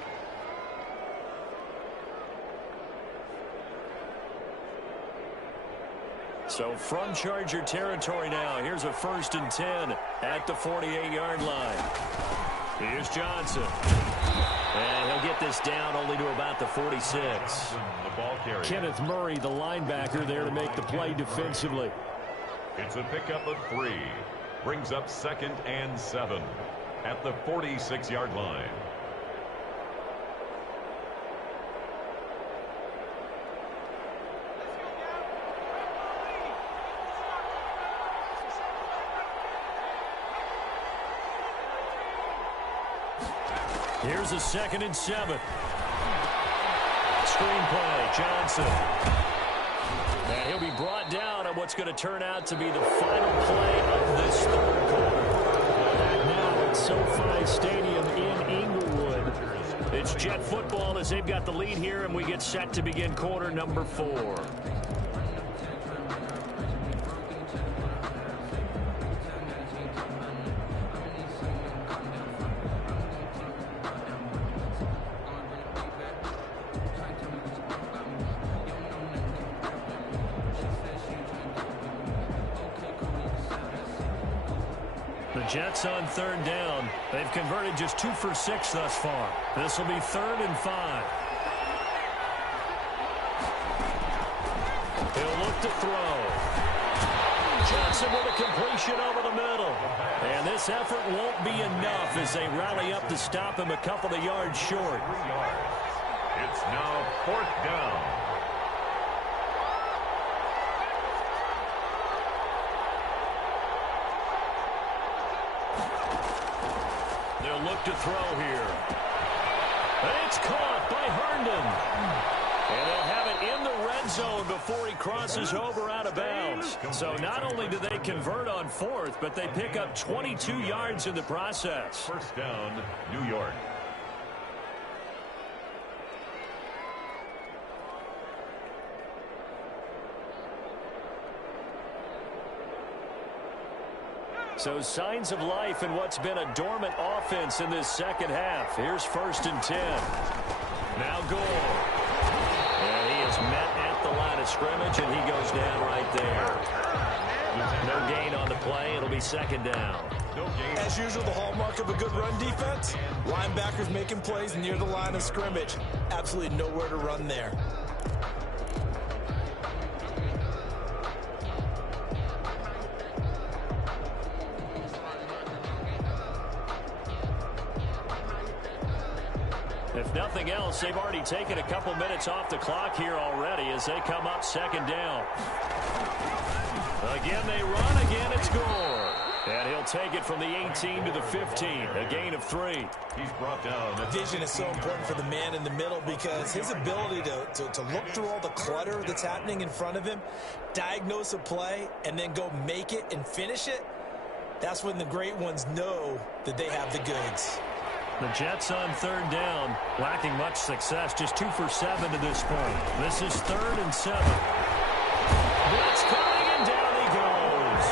So from Charger territory now, here's a 1st and 10 at the 48-yard line. Here's Johnson. And he'll get this down only to about the 46. The ball carrier. Kenneth Murray, the linebacker, there to make the play defensively. It's a pickup of 3. Brings up 2nd and 7 at the 46-yard line. Here's a 2nd and 7. Screenplay, Johnson. And he'll be brought down on what's going to turn out to be the final play of this third quarter. And now at SoFi Stadium in Inglewood. It's Jet football as they've got the lead here, and we get set to begin quarter number 4. The Jets on third down. They've converted just 2 for 6 thus far. This will be 3rd and 5. He'll look to throw. Johnson with a completion over the middle. And this effort won't be enough as they rally up to stop him a couple of yards short. It's now 4th down. They'll look to throw here. And it's caught by Herndon. And they'll have it in the red zone before he crosses over out of bounds. So not only do they convert on 4th, but they pick up 22 yards in the process. First down, New York. So signs of life in what's been a dormant offense in this second half. Here's 1st and 10. Now Gore. And he is met at the line of scrimmage, and he goes down right there. No gain on the play. It'll be 2nd down. As usual, the hallmark of a good run defense, linebackers making plays near the line of scrimmage. Absolutely nowhere to run there. If nothing else, they've already taken a couple minutes off the clock here already as they come up 2nd down. Again, they run. Again, it's Gore. And he'll take it from the 18 to the 15, a gain of 3. He's brought down. Vision is so important for the man in the middle because his ability to look through all the clutter that's happening in front of him, diagnose a play, and then go make it and finish it, that's when the great ones know that they have the goods. The Jets on 3rd down, lacking much success, just 2 for 7 to this point. This is 3rd and 7. Blitz coming, and down he goes.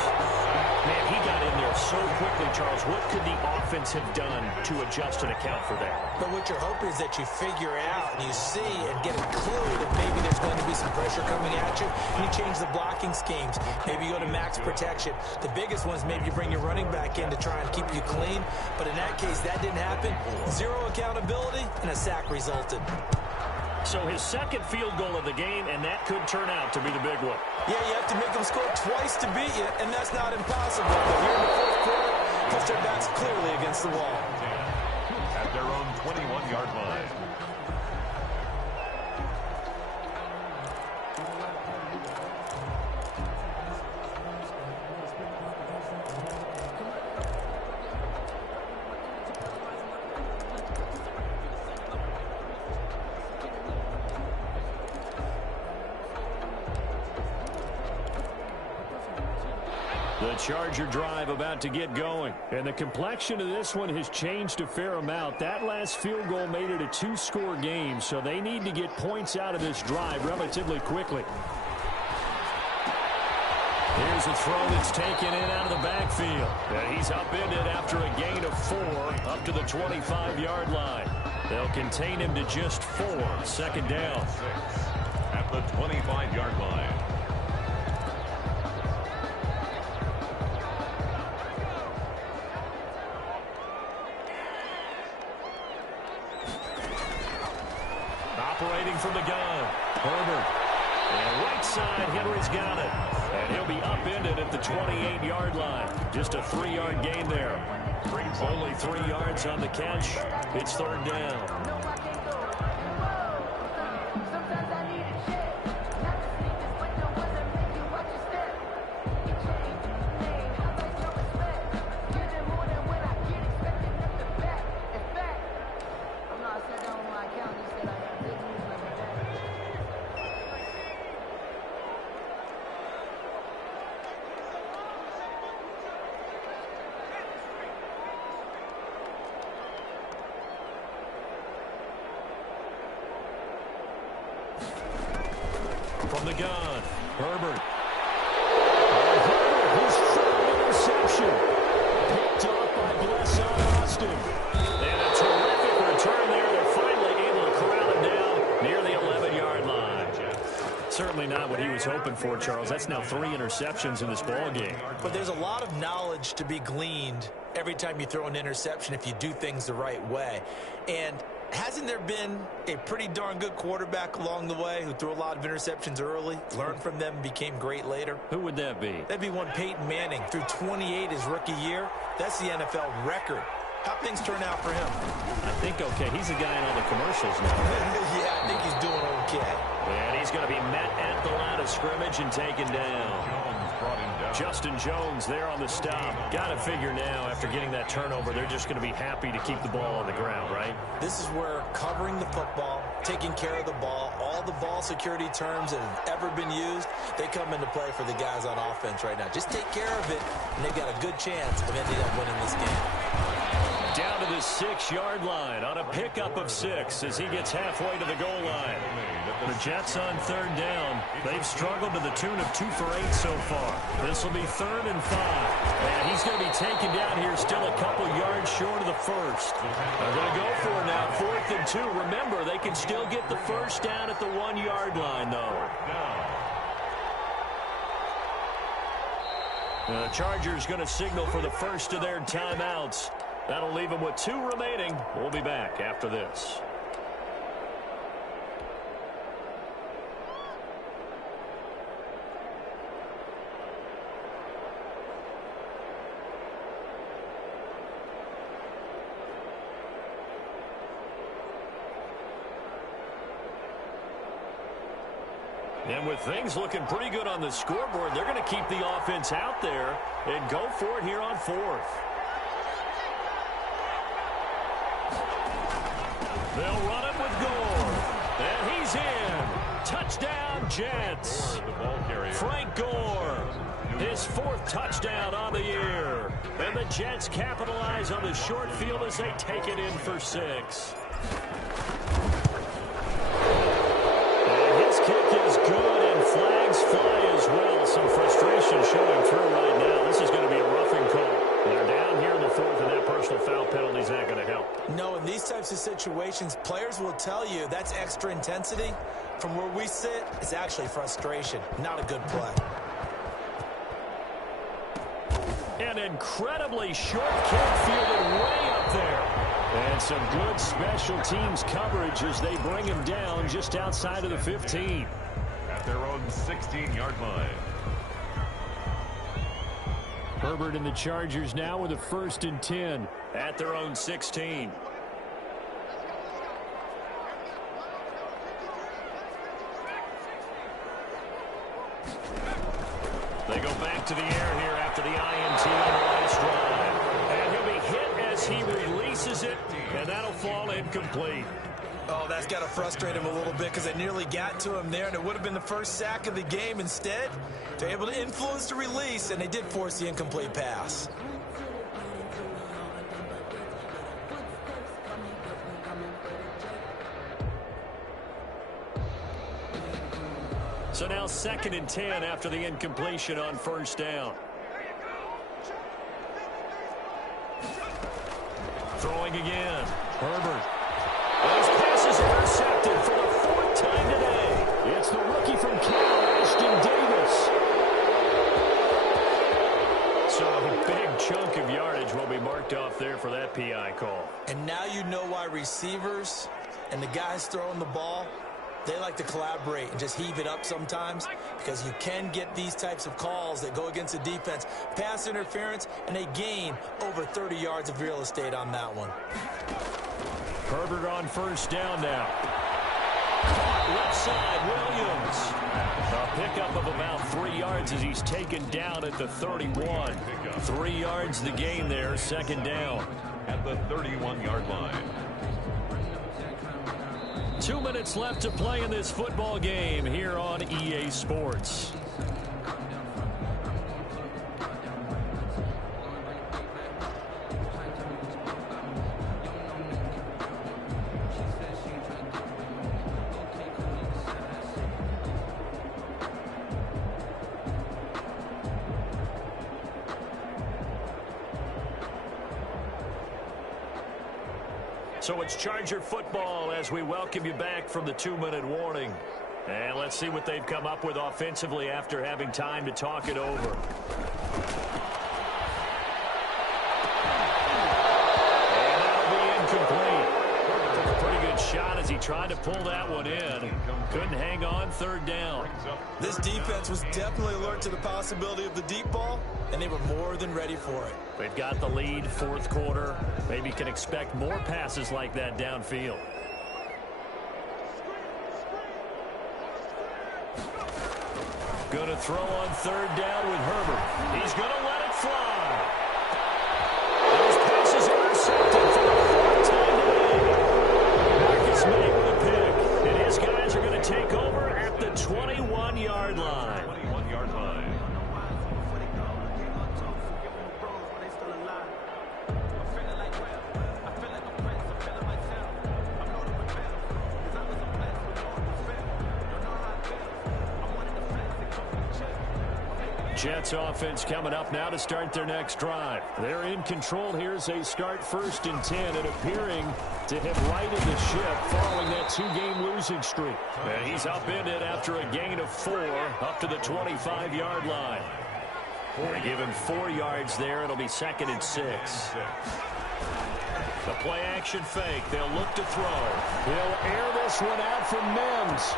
Man, he got in there so quickly, Charles. What could the offense have done to adjust and account for that? But what you're hoping is that you figure out and you see and get a clue that maybe there's going to be some pressure coming at you, and you change the blocking schemes. Maybe you go to max protection. The biggest one is maybe you bring your running back in to try and keep you clean. But in that case, that didn't happen. 0 accountability, and a sack resulted. So his 2nd field goal of the game, and that could turn out to be the big one. Yeah, you have to make them score twice to beat you, and that's not impossible. But here in the 4th quarter, puts their backs clearly against the wall. At their own 21-yard line. The Charger drive about to get going. And the complexion of this one has changed a fair amount. That last field goal made it a 2-score game, so they need to get points out of this drive relatively quickly. Here's a throw that's taken in out of the backfield. And he's upended after a gain of 4 up to the 25-yard line. They'll contain him to just 4. 2nd down. At the 25-yard line. Operating from the gun, Herbert. And right side, Henry's got it. And he'll be upended at the 28-yard line. Just a 3-yard gain there. Only 3 yards on the catch. It's 3rd down. From the gun, Herbert. His 3rd interception. Picked off by Blesson Austin. And a terrific return there. They're finally able to corral him down near the 11-yard line. Certainly not what he was hoping for, Charles. That's now 3 interceptions in this ball game. But there's a lot of knowledge to be gleaned every time you throw an interception if you do things the right way. And hasn't there been a pretty darn good quarterback along the way who threw a lot of interceptions early, learned from them, and became great later? Who would that be? That'd be one Peyton Manning. Threw 28 his rookie year. That's the NFL record. How'd things turn out for him? I think okay. He's the guy in all the commercials now. Yeah, I think he's doing okay. And he's going to be met at the line of scrimmage and taken down. Justin Jones there on the stop. Got to figure now, after getting that turnover, they're just going to be happy to keep the ball on the ground, right? This is where covering the football, taking care of the ball, all the ball security terms that have ever been used, they come into play for the guys on offense right now. Just take care of it, and they've got a good chance of ending up winning this game. Down to the 6-yard line on a pickup of 6 as he gets halfway to the goal line. The Jets on 3rd down. They've struggled to the tune of 2 for 8 so far. This will be 3rd and 5. And he's going to be taken down here still a couple yards short of the first. They're going to go for it now, 4th and 2. Remember, they can still get the first down at the 1-yard line, though. The Chargers going to signal for the first of their timeouts. That'll leave them with 2 remaining. We'll be back after this. And with things looking pretty good on the scoreboard, they're going to keep the offense out there and go for it here on fourth. They'll run it with Gore. And he's in. Touchdown, Jets. Frank Gore, his fourth touchdown on the year. And the Jets capitalize on the short field as they take it in for 6. And his kick is good, and flags fly as well. Some frustration showing through right now. This is going to be a roughing call. They're down here in the fourth, and that personal foul penalty is not going to help. No, in these types of situations, players will tell you that's extra intensity. From where we sit, it's actually frustration, not a good play. An incredibly short kick fielded way up there. And some good special teams coverage as they bring him down just outside of the 15. At their own 16-yard line. Herbert and the Chargers now with a 1st and 10 at their own 16. They go back to the air here after the INT on the last drive. And he'll be hit as he releases it, and that'll fall incomplete. Oh, that's got to frustrate him a little bit because they nearly got to him there, and it would have been the first sack of the game. Instead, they're able to influence the release, and they did force the incomplete pass. So now 2nd and 10 after the incompletion on 1st down. Throwing again. Herbert. Those passes intercepted for the 4th time today. It's the rookie from Cal, Ashton Davis. So a big chunk of yardage will be marked off there for that PI call. And now you know why receivers and the guys throwing the ball, they like to collaborate and just heave it up sometimes because you can get these types of calls that go against the defense. Pass interference, and they gain over 30 yards of real estate on that one. Herbert on 1st down now. Left side, Williams. A pickup of about 3 yards as he's taken down at the 31. 3 yards the gain there, 2nd down. At the 31-yard line. 2 minutes left to play in this football game here on EA Sports. So it's Charger football as we welcome you back from the 2-minute warning. And let's see what they've come up with offensively after having time to talk it over. And that'll be incomplete. Took a pretty good shot as he tried to pull that one in. Couldn't hang on, 3rd down. This defense was definitely alert to the possibility of the deep ball, and they were more than ready for it. They've got the lead, 4th quarter. Maybe can expect more passes like that downfield. Going to throw on 3rd down with Herbert. He's going to let it fly. Those passes intercepted for the 4th time today. Marcus May with a pick. And his guys are going to take over at the 21-yard line. 21-yard line. Jets offense coming up now to start their next drive. They're in control here as they start 1st and 10 and appearing to have righted the ship following that 2-game losing streak. And he's upended after a gain of 4 up to the 25-yard line. They give him 4 yards there. It'll be 2nd and 6. The play action fake. They'll look to throw. He'll air this one out from Mims.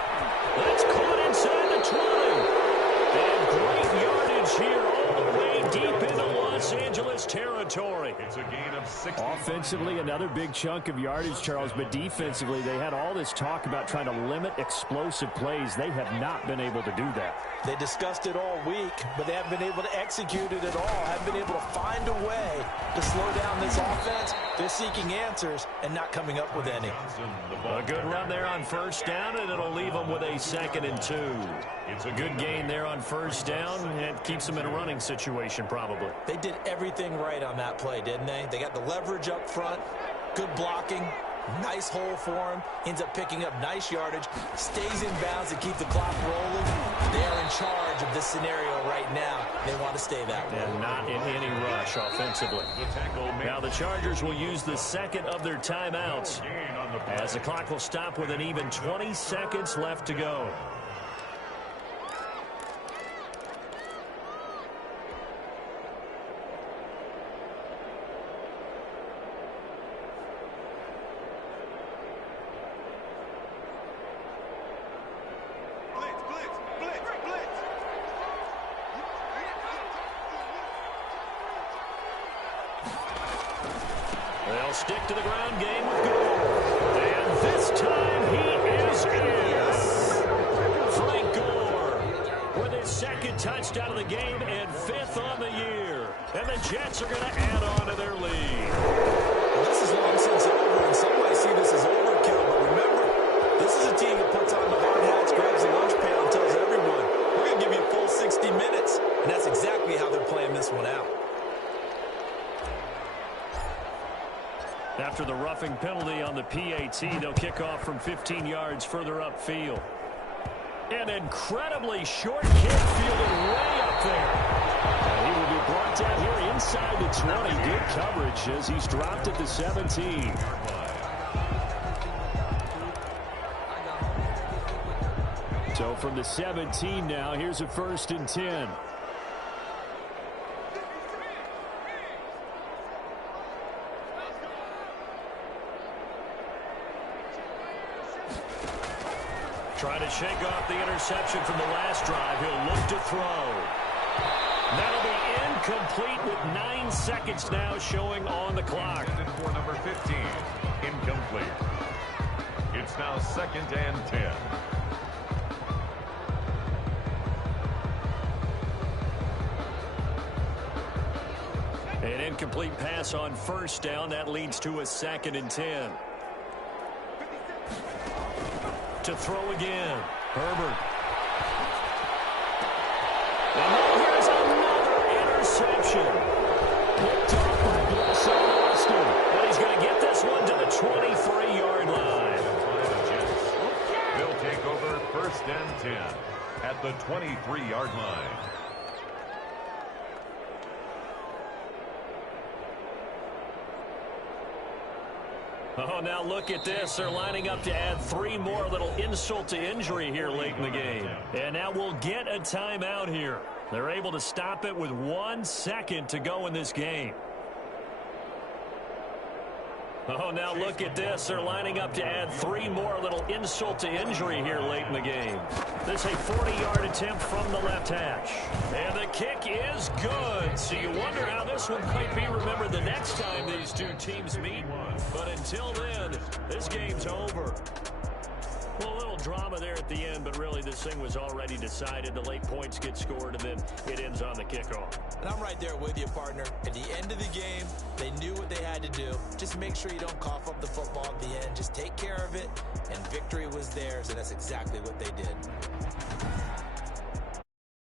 That's caught inside the 20. And great yardage here all the way deep into Los Angeles Eagles territory. It's a gain of 60. Offensively, another big chunk of yardage, Charles, but defensively, they had all this talk about trying to limit explosive plays. They have not been able to do that. They discussed it all week, but they haven't been able to execute it at all. Haven't been able to find a way to slow down this offense. They're seeking answers and not coming up with any. A good run there on first down, and it'll leave them with a 2nd and 2. It's a good gain there on first down, and keeps them in a running situation probably. They did everything right on that play, didn't they? They got the leverage up front, good blocking, nice hole for him, ends up picking up nice yardage, stays in bounds to keep the clock rolling. They are in charge of this scenario right now. They want to stay that way. And not in any rush offensively. Now the Chargers will use the 2nd of their timeouts as the clock will stop with an even 20 seconds left to go. They'll stick to the ground game with Gore. And this time he is in. Frank Gore with his 2nd touchdown of the game and 5th on the year. And the Jets are going to add on to their lead. Well, this is long since over, and some might see this as overkill. But remember, this is a team that puts on the hard hats, grabs the lunch pail, and tells everyone, we're going to give you a full 60 minutes. And that's exactly how they're playing this one out. After the roughing penalty on the PAT, they'll kick off from 15 yards further upfield. An incredibly short kick fielded way up there. And he will be brought down here inside the 20. Good coverage as he's dropped at the 17. So from the 17 now, here's a 1st and 10. Trying to shake off the interception from the last drive. He'll look to throw. That'll be incomplete with 9 seconds now showing on the clock. For number 15, incomplete. It's now 2nd and 10. An incomplete pass on first down. That leads to a 2nd and 10. To throw again. Herbert. And now here's another interception. Picked off by Blessing Austin. And he's going to get this one to the 23-yard line. They'll take over 1st and 10 at the 23-yard line. Oh, now look at this. They're lining up to add 3 more. Little insult to injury here late in the game. And now we'll get a timeout here. They're able to stop it with 1 second to go in this game. Oh, now look at this. They're lining up to add 3 more. Little insult to injury here late in the game. This is a 40-yard attempt from the left hash. And the kick is good. So you wonder how this one might be remembered the next time these two teams meet. But until then, this game's over. Well, a little drama there at the end, but really this thing was already decided. The late points get scored, and then it ends on the kickoff. And I'm right there with you, partner. At the end of the game, they knew what they had to do. Just make sure you don't cough up the football at the end. Just take care of it, and victory was theirs, and that's exactly what they did.